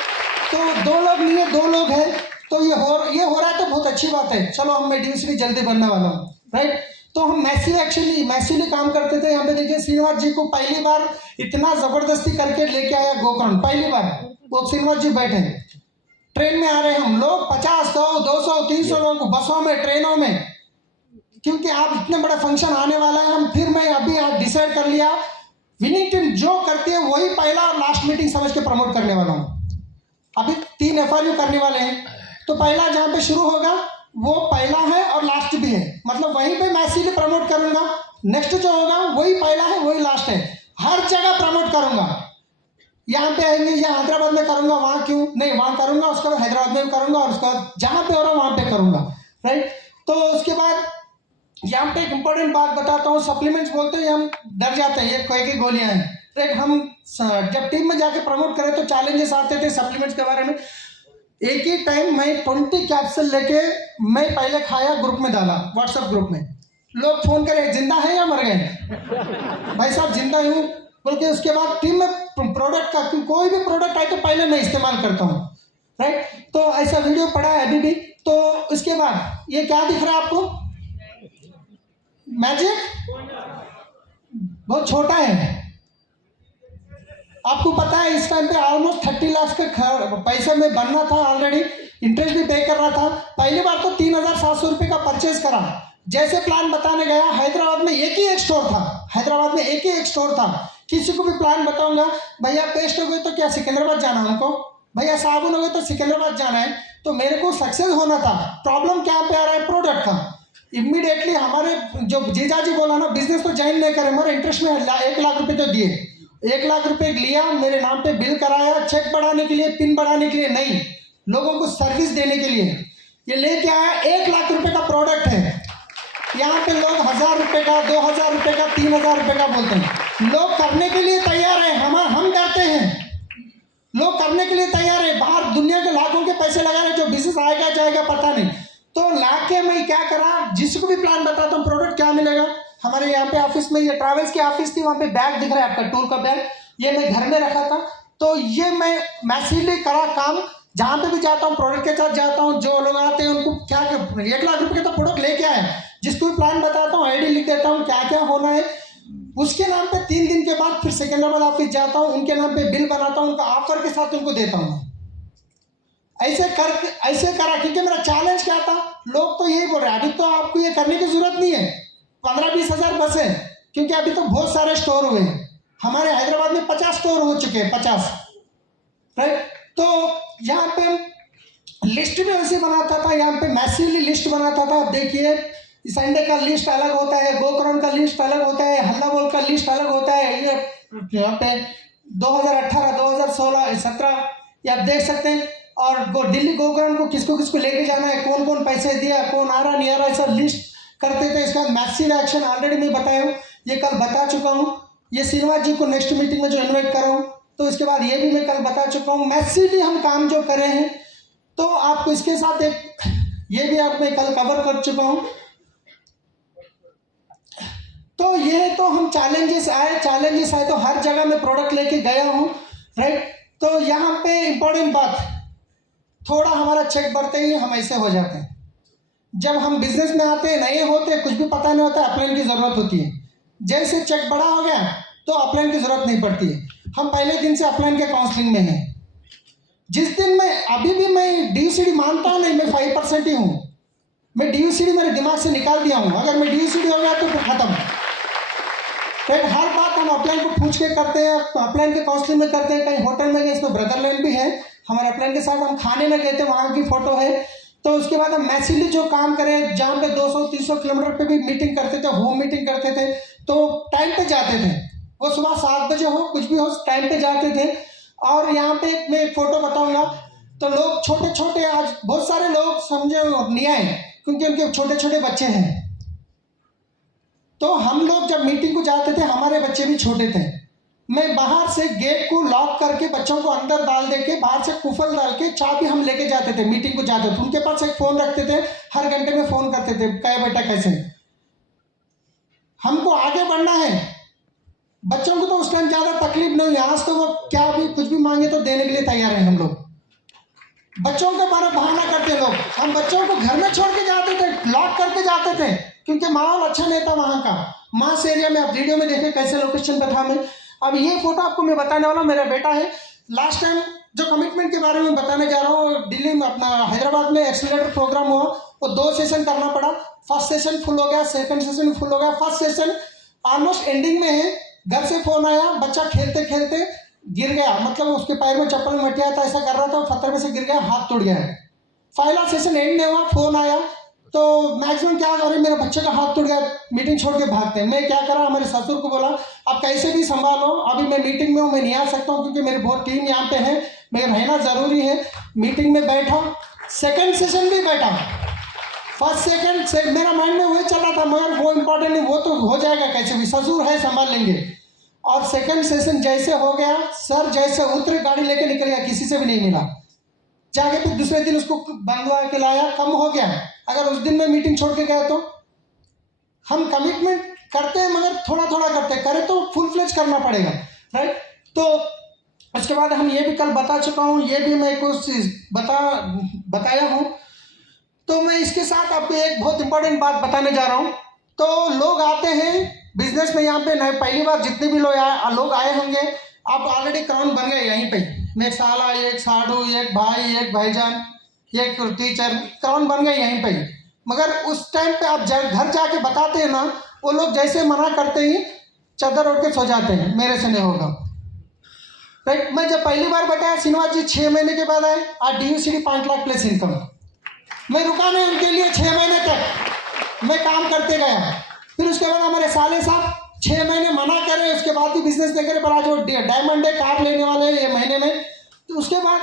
तो 2 लोग नहीं है, 2 लोग हैं, तो ये हो रहा है तो बहुत अच्छी बात है। चलो हम मैं DSD जल्दी बनने वाला हूँ, राइट। तो हम मैसिवली काम करते थे। यहाँ पे देखिए श्रीनिवास जी को पहली बार इतना जबरदस्ती करके लेके आया गोकर्ण, पहली बार वो श्रीनिवास जी बैठे ट्रेन में आ रहे हैं हम लोग, 50, 100, 200, 300 लोगों को बसों में, ट्रेनों में, क्योंकि आप इतने बड़ा फंक्शन आने वाला है। हम फिर मैं अभी आज डिसाइड कर लिया, विनिंग टीम जो करती है वही पहला और लास्ट मीटिंग समझ के प्रमोट करने वाला हूँ। अभी 3 FRU करने वाले हैं, तो पहला जहाँ पे शुरू होगा वो पहला है और लास्ट भी है, मतलब वहीं पे मैं सीधे प्रमोट करूंगा। नेक्स्ट जो होगा वही पहला है, वही लास्ट है, हर जगह प्रमोट करूंगा। यहाँ पे आएंगे, यहाँ हैदराबाद में करूंगा, वहाँ क्यों नहीं, वहाँ करूंगा, उसके बाद हैदराबाद में करूंगा, और उसके बाद जहाँ पे हो रहा वहाँ पे करूंगा, राइट। तो उसके बाद यहाँ पे एक इंपॉर्टेंट बात बताता हूँ, सप्लीमेंट्स बोलते हैं हम डर जाते हैं, ये कोई की गोलियां हैं, राइट। हम जब टीम में जाके प्रमोट करें तो चैलेंजेस आते थे सप्लीमेंट्स के बारे में। एक ही टाइम मैं 20 कैप्सूल लेके मैं पहले खाया, ग्रुप में डाला, व्हाट्सएप ग्रुप में। लोग फोन करे जिंदा है या मर गए, भाई साहब जिंदा हूँ बोल के। उसके बाद टीम में प्रोडक्ट का कोई भी प्रोडक्ट आए तो पहले मैं इस्तेमाल करता हूँ, राइट। तो ऐसा वीडियो पड़ा है अभी भी। तो उसके बाद ये क्या दिख रहा है आपको, मैजिक बहुत छोटा है, आपको पता है इस टाइम पे ऑलमोस्ट 30 लाख का पैसा में बनना था, ऑलरेडी इंटरेस्ट भी पे कर रहा था। पहली बार तो 3700 रुपये का परचेज करा। जैसे प्लान बताने गया, हैदराबाद में एक ही एक स्टोर था, किसी को भी प्लान बताऊंगा, भैया पेस्ट हो गए तो क्या सिकंदराबाद जाना है हमको, भैया साबुन हो गए तो सिकंदराबाद जाना है। तो मेरे को सक्सेस होना था। प्रॉब्लम क्या पे आ रहा है, प्रोडक्ट का। इमीडिएटली हमारे जो जीजाजी बोला ना, बिजनेस को ज्वाइन नहीं करे, हमारे इंटरेस्ट में 1 लाख रुपये तो दिए, 1 लाख रुपए लिया, मेरे नाम पे बिल कराया, चेक बढ़ाने के लिए, पिन बढ़ाने के लिए नहीं, लोगों को सर्विस देने के लिए। ये लेके आया 1 लाख रुपए का प्रोडक्ट है। यहाँ पे लोग 1000 रुपये का, 2000 रुपये का, 3000 रुपये का बोलते हैं। लोग करने के लिए तैयार हैं, हम करते हैं। लोग करने के लिए तैयार है, बाहर दुनिया के लाखों के पैसे लगा रहे, जो बिजनेस आएगा जाएगा पता नहीं। तो लाके मैं क्या करा, जिसको भी प्लान बताता हूँ प्रोडक्ट क्या मिलेगा। हमारे यहाँ पे ऑफिस में, ये ट्रैवल्स की ऑफिस थी, वहाँ पे बैग दिख रहा है आपका, टूर का बैग, ये मैं घर में रखा था। तो ये मैं मैसिवली करा काम, जहाँ पे भी जाता हूँ प्रोडक्ट के साथ जाता हूँ। जो लोग आते हैं उनको क्या 1 लाख रुपये का तो प्रोडक्ट लेके आए, जिसको भी प्लान बताता हूँ, आईडी लिख देता हूँ क्या क्या होना है, उसके नाम पे 3 दिन के बाद फिर सिकंदराबाद ऑफिस जाता हूँ, उनके नाम पे बिल बनाता हूँ, उनका ऑफर के साथ उनको देता हूँ। ऐसे करा, क्योंकि मेरा चैलेंज क्या था, लोग तो यही बोल रहे हैं अभी तो आपको ये करने की जरूरत नहीं है, 15-20 हज़ार बस है, क्योंकि अभी तो बहुत सारे स्टोर हुए हैं। हमारे हैदराबाद में 50 स्टोर हो चुके हैं, 50, राइट। तो यहाँ पे लिस्ट भी वैसे बनाता था, यहाँ पे मैसिवली लिस्ट बनाता था। अब देखिए संडे का लिस्ट अलग होता है, गोकर्ण का लिस्ट अलग होता है, हल्ला बोल का लिस्ट अलग होता है। ये यहाँ पे 2018, 2016, 17 ये आप देख सकते हैं। और दिल्ली गोकर्ण को किसको किसको लेके जाना है, कौन कौन पैसे दिया, कौन आ रहा नहीं आ रहा, ऐसा लिस्ट करते थे। इसका मैसिव एक्शन ऑलरेडी मैं बताया हूँ, ये कल बता चुका हूँ। ये श्रीनिवास जी को नेक्स्ट मीटिंग में जो इन्वाइट कर रहा हूँ, तो इसके बाद ये भी मैं कल बता चुका हूँ। मैसिवली हम काम जो करे हैं, तो आपको इसके साथ एक ये भी आप मैं कल कवर कर चुका हूँ। तो ये तो हम चैलेंजेस आए तो हर जगह मैं प्रोडक्ट लेके गया हूँ, राइट। तो यहाँ पे इंपॉर्टेंट बात, थोड़ा हमारा चेक बढ़ते ही हम ऐसे हो जाते हैं। जब हम बिजनेस में आते हैं, नए होते, कुछ भी पता नहीं होता, अपलाइन की ज़रूरत होती है। जैसे चेक बड़ा हो गया तो अपलाइन की ज़रूरत नहीं पड़ती है। हम पहले दिन से अपलाइन के काउंसलिंग में हैं। जिस दिन मैं अभी भी मैं DUCD मानता हूँ नहीं, मैं 5% ही हूँ। मैं DUCD मेरे दिमाग से निकाल दिया हूँ। अगर मैं DUCD हो गया तो फिर खत्म। फिर हर बात हम अपलाइन को पूछ के करते हैं, अपलाइन के काउंसलिंग में करते हैं। कहीं होटल में गए, इसमें ब्रदरलैंड भी है हमारे अपलाइन के साथ, हम खाने में गए थे, वहाँ की फोटो है। तो उसके बाद हम मैसिवली जो काम करें, जहाँ पे 200-300 किलोमीटर पे भी मीटिंग करते थे, होम मीटिंग करते थे, तो टाइम पे जाते थे। वो सुबह 7 बजे हो, कुछ भी हो, टाइम पे जाते थे। और यहाँ पे मैं एक फोटो बताऊंगा, तो लोग छोटे छोटे, आज बहुत सारे लोग समझे नहीं आए क्योंकि उनके छोटे छोटे बच्चे हैं। तो हम लोग जब मीटिंग को जाते थे, हमारे बच्चे भी छोटे थे। मैं बाहर से गेट को लॉक करके बच्चों को अंदर डाल दे के, बाहर से कुफल डाल के चाबी हम लेके जाते थे, मीटिंग को जाते थे। उनके पास एक फोन रखते थे, हर घंटे में फोन करते थे, क्या बेटा कैसे, हमको आगे बढ़ना है। बच्चों को तो उस टाइम ज्यादा तकलीफ नहीं हुई, आज तो वो क्या भी कुछ भी मांगे तो देने के लिए तैयार है हम लोग। बच्चों के बारे में बहाना करते लोग, हम बच्चों को घर में छोड़ के जाते थे, लॉक करके जाते थे, क्योंकि माहौल अच्छा नहीं था वहाँ का। मास एरिया में आप वीडियो में देखे कैसे लोकेशन पे था मैं। अब ये फोटो आपको मैं बताने वाला, मेरा बेटा है। लास्ट टाइम जो कमिटमेंट के बारे में बताने जा रहा हूँ, दिल्ली में अपना हैदराबाद में एक्सीलरेटर प्रोग्राम हुआ, वो 2 सेशन करना पड़ा। फर्स्ट सेशन फुल हो गया, सेकंड सेशन फुल हो गया, फर्स्ट सेशन ऑलमोस्ट एंडिंग में है। घर से फोन आया, बच्चा खेलते खेलते गिर गया, मतलब उसके पैर में चप्पल मटिया था, ऐसा कर रहा था, पत्थर में से गिर गया, हाथ टूट गया। पहला सेशन एंड नहीं हुआ, फोन आया, तो मैक्सिमम क्या कर रहे, मेरे बच्चे का हाथ टूट गया, मीटिंग छोड़ के भागते हैं। मैं क्या करा, हमारे ससुर को बोला आप कैसे भी संभालो, अभी मैं मीटिंग में हूँ, मैं नहीं आ सकता हूँ, क्योंकि मेरी बहुत टीम यहाँ पे है, मेरे रहना जरूरी है। मीटिंग में बैठा, सेकंड सेशन भी बैठा, फर्स्ट सेकंड से मेरा माइंड में वही चल रहा था, मगर वो इम्पोर्टेंट नहीं, वो तो हो जाएगा कैसे भी, ससुर है संभाल लेंगे। और सेकंड सेशन जैसे हो गया, सर जैसे उतरे गाड़ी लेके निकल गया, किसी से भी नहीं मिला। जाके फिर दूसरे दिन उसको बंधवा के लाया, कम हो गया। अगर उस दिन में मीटिंग छोड़ के गया तो हम कमिटमेंट करते हैं, मगर थोड़ा थोड़ा करते हैं, करे तो फुल फ्लेज करना पड़ेगा, राइट। तो उसके बाद हम ये भी कल बता चुका हूँ, ये भी मैं कुछ बताया हूँ। तो मैं इसके साथ आपको एक बहुत इंपॉर्टेंट बात बताने जा रहा हूँ। तो लोग आते हैं बिजनेस में यहाँ पे, नए पहली बार जितने भी लोग आए होंगे, आप ऑलरेडी क्राउन बन गए यहीं पे। मैं एक साला, एक साधु, एक भाई, एक भाईजान, एक टीचर, क्राउन बन गए यहीं पे। मगर उस टाइम पे आप घर जाके बताते हैं ना, वो लोग जैसे मना करते ही चादर ओढ़ के सो जाते हैं, मेरे से नहीं होगा, राइट। मैं जब पहली बार बताया, श्रीनिवास जी 6 महीने के बाद आए, आज DUCD 5 लाख प्लस इनकम। मैं रुका नहीं उनके लिए, 6 महीने तक मैं काम करते गया। फिर उसके बाद हमारे साले साहब 6 महीने मना कर रहे, उसके बाद भी बिजनेस नहीं करे, पर आज वो डायमंड है, कार लेने वाले हैं ये महीने में। तो उसके बाद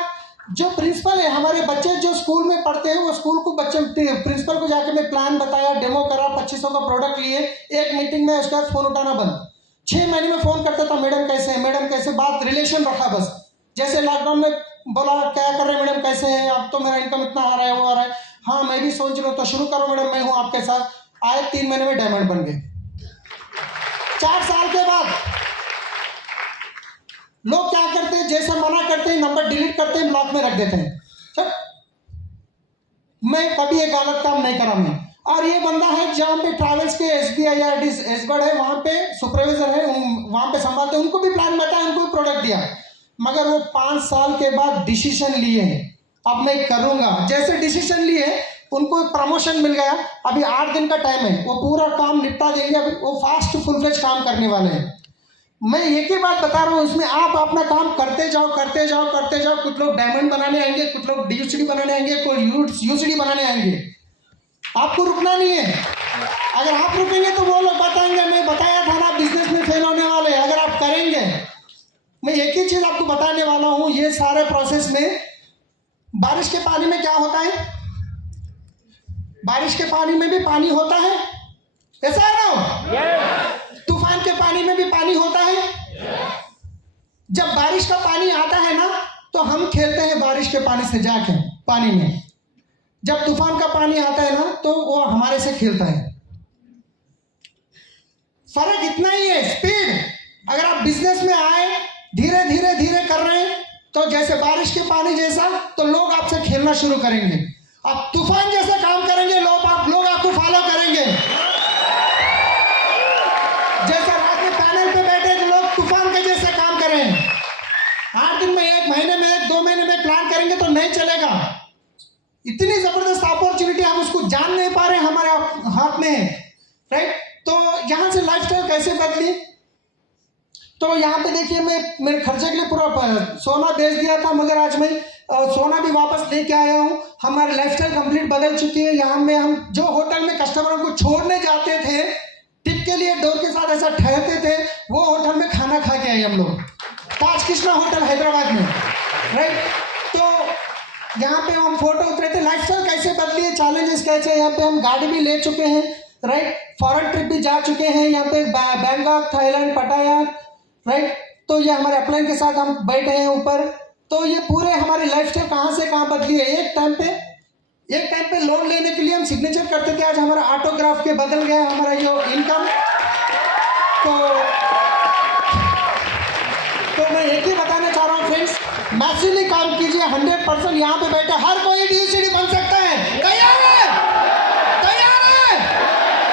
जो प्रिंसिपल है, हमारे बच्चे जो स्कूल में पढ़ते हैं वो स्कूल को बच्चे प्रिंसिपल को जाके मैं प्लान बताया, डेमो करा, 2500 का प्रोडक्ट लिए, एक मीटिंग में उसके बाद फोन उठाना बंद। 6 महीने में फोन करता था, मैडम कैसे हैं, मैडम कैसे, बात रिलेशन रखा बस। जैसे लॉकडाउन में बोला क्या कर रहे हैं मैडम, कैसे हैं, अब तो मेरा इनकम इतना आ रहा है, वो आ रहा है, हाँ मैं भी सोच रहा हूँ, तो शुरू करो मैडम, मैं हूँ आपके साथ। आए 3 महीने में डायमंड बन गए। 4 साल के बाद लोग क्या करते हैं, जैसे मना करते हैं, नंबर डिलीट करते हैं, ब्लॉक में रख देते हैं। सर मैं कभी एक गलत काम नहीं करा मैं। और ये बंदा है जहाँ पे ट्रैवल्स के SBI एसबर्ड है, वहाँ पे सुपरवाइजर है, वहाँ पे संभालते हैं, उनको भी प्लान बताया, उनको भी प्रोडक्ट दिया, मगर वो 5 साल के बाद डिसीजन लिए हैं, अब मैं करूँगा। जैसे डिसीजन लिए उनको प्रमोशन मिल गया, अभी 8 दिन का टाइम है, वो पूरा काम निपटा देंगे, अभी वो फास्ट फुल फ्लेज काम करने वाले हैं। मैं एक ही बात बता रहा हूँ, इसमें आप अपना काम करते जाओ करते जाओ करते जाओ। कुछ लोग डायमंड बनाने आएंगे, कुछ लोग DUCD बनाने आएंगे, कोई UCD बनाने आएंगे, आपको रुकना नहीं है। अगर आप रुकेंगे तो वो लोग बताएंगे मैं बताया था ना, बिजनेस में फेल होने वाले। अगर आप करेंगे, मैं एक ही चीज आपको बताने वाला हूँ, ये सारे प्रोसेस में बारिश के पानी में क्या होता है, बारिश के पानी में भी पानी होता है, ऐसा है ना? तूफान के पानी में भी पानी होता है। जब बारिश का पानी आता है ना, तो हम खेलते हैं बारिश के पानी से जाके पानी में। जब तूफान का पानी आता है ना, तो वो हमारे से खेलता है। फर्क इतना ही है, स्पीड। अगर आप बिजनेस में आए, धीरे धीरे धीरे कर रहे हैं, तो जैसे बारिश के पानी जैसा, तो लोग आपसे खेलना शुरू करेंगे। आप तूफान जैसा काम करेंगे, लोग आपको फॉलो करेंगे। जैसे रात में पैनल पे बैठे तो लोग तूफान के जैसे काम करें। 8 दिन में, 1 महीने में, 2 महीने में प्लान करेंगे तो नहीं चलेगा। इतनी जबरदस्त अपॉर्चुनिटी, हम उसको जान नहीं पा रहे, हमारे हाथ में है, राइट? तो यहाँ से लाइफस्टाइल कैसे बदली? तो यहाँ पे देखिए, मैं मेरे खर्चे के लिए पूरा सोना बेच दिया था, मगर आज मैं सोना भी वापस लेके आया हूँ। हमारी लाइफस्टाइल कंप्लीट बदल चुकी है। यहाँ में हम जो होटल में कस्टमरों को छोड़ने जाते थे, टिप के लिए डोर के साथ ऐसा ठहरते थे, वो होटल में खाना खा के आए हम लोग, ताज कृष्णा होटल हैदराबाद में, राइट? तो यहाँ पे हम फोटो उतरे थे। लाइफस्टाइल कैसे बदली है, चैलेंजेस कैसे, यहाँ पे हम गाड़ी भी ले चुके हैं, राइट? फॉरेन ट्रिप भी जा चुके हैं, यहाँ पे बैंकॉक, थाईलैंड, पटाया, राइट? तो ये हमारे अपलाइन के साथ हम बैठे हैं ऊपर। तो ये पूरे हमारी लाइफस्टाइल कहाँ से कहाँ बदली है। एक टाइम पे लोन लेने के लिए हम सिग्नेचर करते थे, आज हमारा ऑटोग्राफ के बदल गया हमारा जो इनकम। तो मैं एक ही बताना चाह रहा हूँ फ्रेंड्स, मैसिवली काम कीजिए। 100% यहाँ पे बैठे हर कोई DUCD बन सकता है। तैयार है?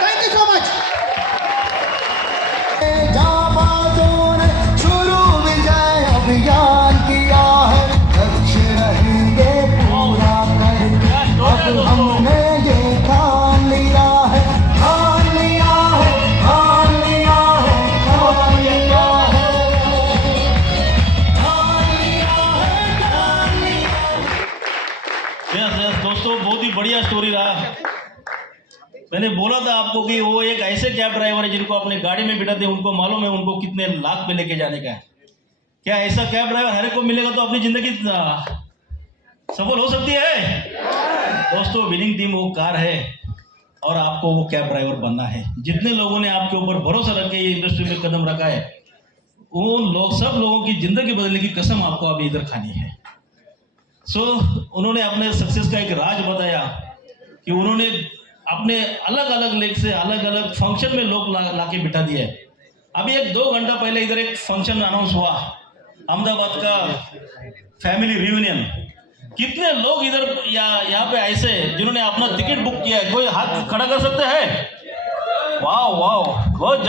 Thank you so much. शुरू विजय अभियान किया है, लक्ष्य रहेंगे पूरा कर। अब हमने ये ठान लिया है, ठान लिया है, ठान लिया है, ठान लिया है, ठान लिया है, ठान लिया है। यस दोस्तों, बहुत ही बढ़िया स्टोरी रहा। मैंने बोला था आपको कि वो एक ऐसे कैब ड्राइवर है जिनको अपने गाड़ी में बिठाते, उनको मालूम है उनको कितने लाख पे लेके जाने का है। क्या ऐसा कैब ड्राइवर हर एक को मिलेगा तो अपनी जिंदगी सफल हो सकती है? दोस्तों, विनिंग टीम वो कार है और आपको वो कैब ड्राइवर बनना है। जितने लोगों ने आपके ऊपर भरोसा रख के ये इंडस्ट्री में कदम रखा है, उन लोग सब लोगों की जिंदगी बदलने की कसम आपको अभी इधर खानी है। उन्होंने अपने सक्सेस का एक राज बताया कि उन्होंने अपने अलग अलग लेग से अलग अलग फंक्शन में लोग लाके बिठा दिए। अभी 1-2 घंटा पहले इधर एक फंक्शन अनाउंस हुआ, अहमदाबाद का फैमिली रियूनियन। कितने लोग इधर यहाँ पे ऐसे जिन्होंने अपना टिकट बुक किया है, कोई हाथ खड़ा कर सकते हैं? वाह वाह, बहुत